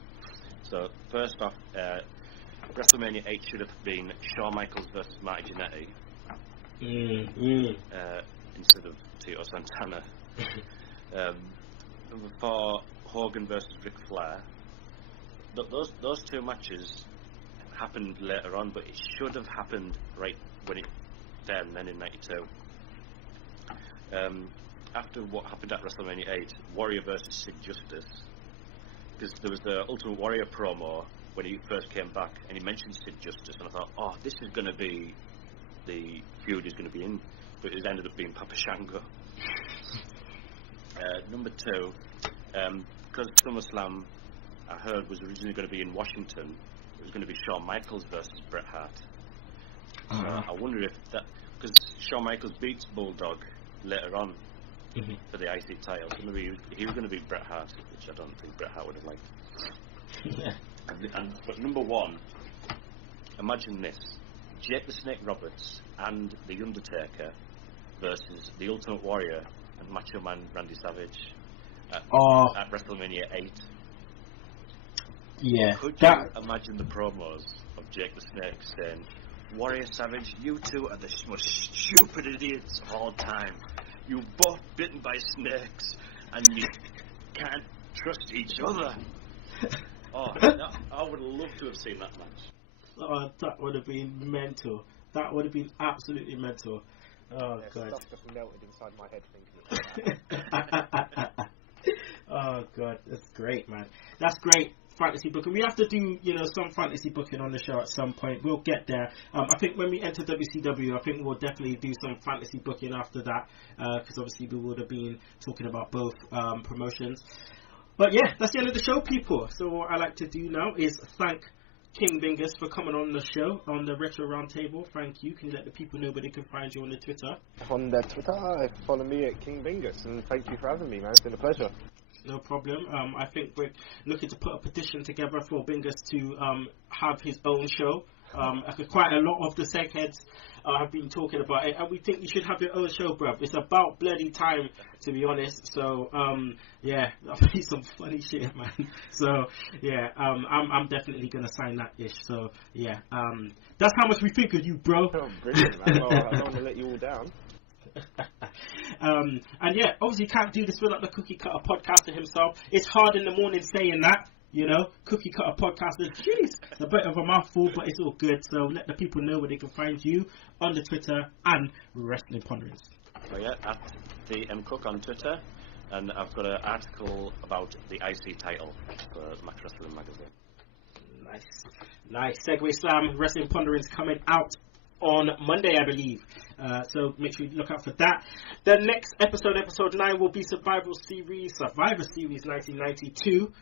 So, first off, WrestleMania 8 should have been Shawn Michaels versus Marty Jannetty instead of Tito Santana. Number 4, Hogan versus Ric Flair. Those two matches happened later on, but it should have happened right when it then in 92. After what happened at WrestleMania 8, Warrior versus Sid Justice, because there was the Ultimate Warrior promo when he first came back, and he mentioned Sid Justice, and I thought, oh, this is going to be the feud he's going to be in, but it ended up being Papa Shango. Number 2, because SummerSlam, I heard, was originally going to be in Washington, it was going to be Shawn Michaels versus Bret Hart. I wonder if that, because Shawn Michaels beats Bulldog later on for the IC title, so maybe he was going to beat Bret Hart, which I don't think Bret Hart would have liked. But number 1, imagine this: Jake the Snake Roberts and The Undertaker versus The Ultimate Warrior and Macho Man Randy Savage at WrestleMania 8. Yeah. Could you imagine the promos of Jake the Snake saying, Warrior Savage, you two are the most stupid idiots of all time. You've both bitten by snakes and you can't trust each other. I would love to have seen that match. Oh, that would have been mental. That would have been absolutely mental. Oh, God. Stuff just melted inside my head thinking about that. Oh, God. That's great, man. That's great fantasy booking. We have to do, some fantasy booking on the show at some point. We'll get there. I think when we enter WCW, I think we'll definitely do some fantasy booking after that, because obviously we would have been talking about both promotions. But yeah, that's the end of the show, people. So what I like to do now is thank King Bingus for coming on the show, on the Retro Roundtable. Thank you. Can you let the people know where they can find you on the Twitter? On the Twitter, follow me at King Bingus, and thank you for having me, man. It's been a pleasure. No problem. I think we're looking to put a petition together for Bingus to have his own show. Quite a lot of the Segheads have been talking about it, and we think you should have your own show, bruv. It's about bloody time, to be honest. So, yeah, that'll be some funny shit, man. So, yeah, I'm definitely gonna sign that ish. So, yeah, that's how much we think of you, bro. Oh, brilliant, man. Well, I don't want to let you all down. And yeah, obviously can't do this without the Cookie Cutter podcaster himself. It's hard in the morning saying that, Cookie Cutter podcaster. Jeez, it's a bit of a mouthful, but it's all good. So let the people know where they can find you on the Twitter and Wrestling Ponderings. So yeah, at the M Cook on Twitter, and I've got an article about the IC title for Max Wrestling Magazine. Nice. Segue Slam Wrestling Ponderings coming out on Monday, I believe. So make sure you look out for that. The next episode 9, will be Survivor Series 1992,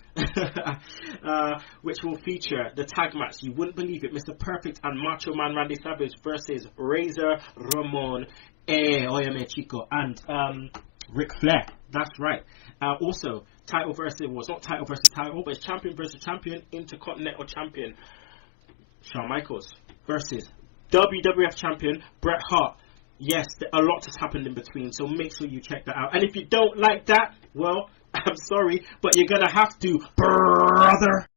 which will feature the tag match. You wouldn't believe it, Mr. Perfect and Macho Man Randy Savage versus Razor Ramon, Oyame Chico, and Ric Flair. That's right. Also, title versus, well, it's not title versus title, but it's champion versus champion, Intercontinental Champion Shawn Michaels versus WWF Champion Bret Hart. Yes, a lot has happened in between, so make sure you check that out. And if you don't like that, well, I'm sorry, but you're gonna have to, brother.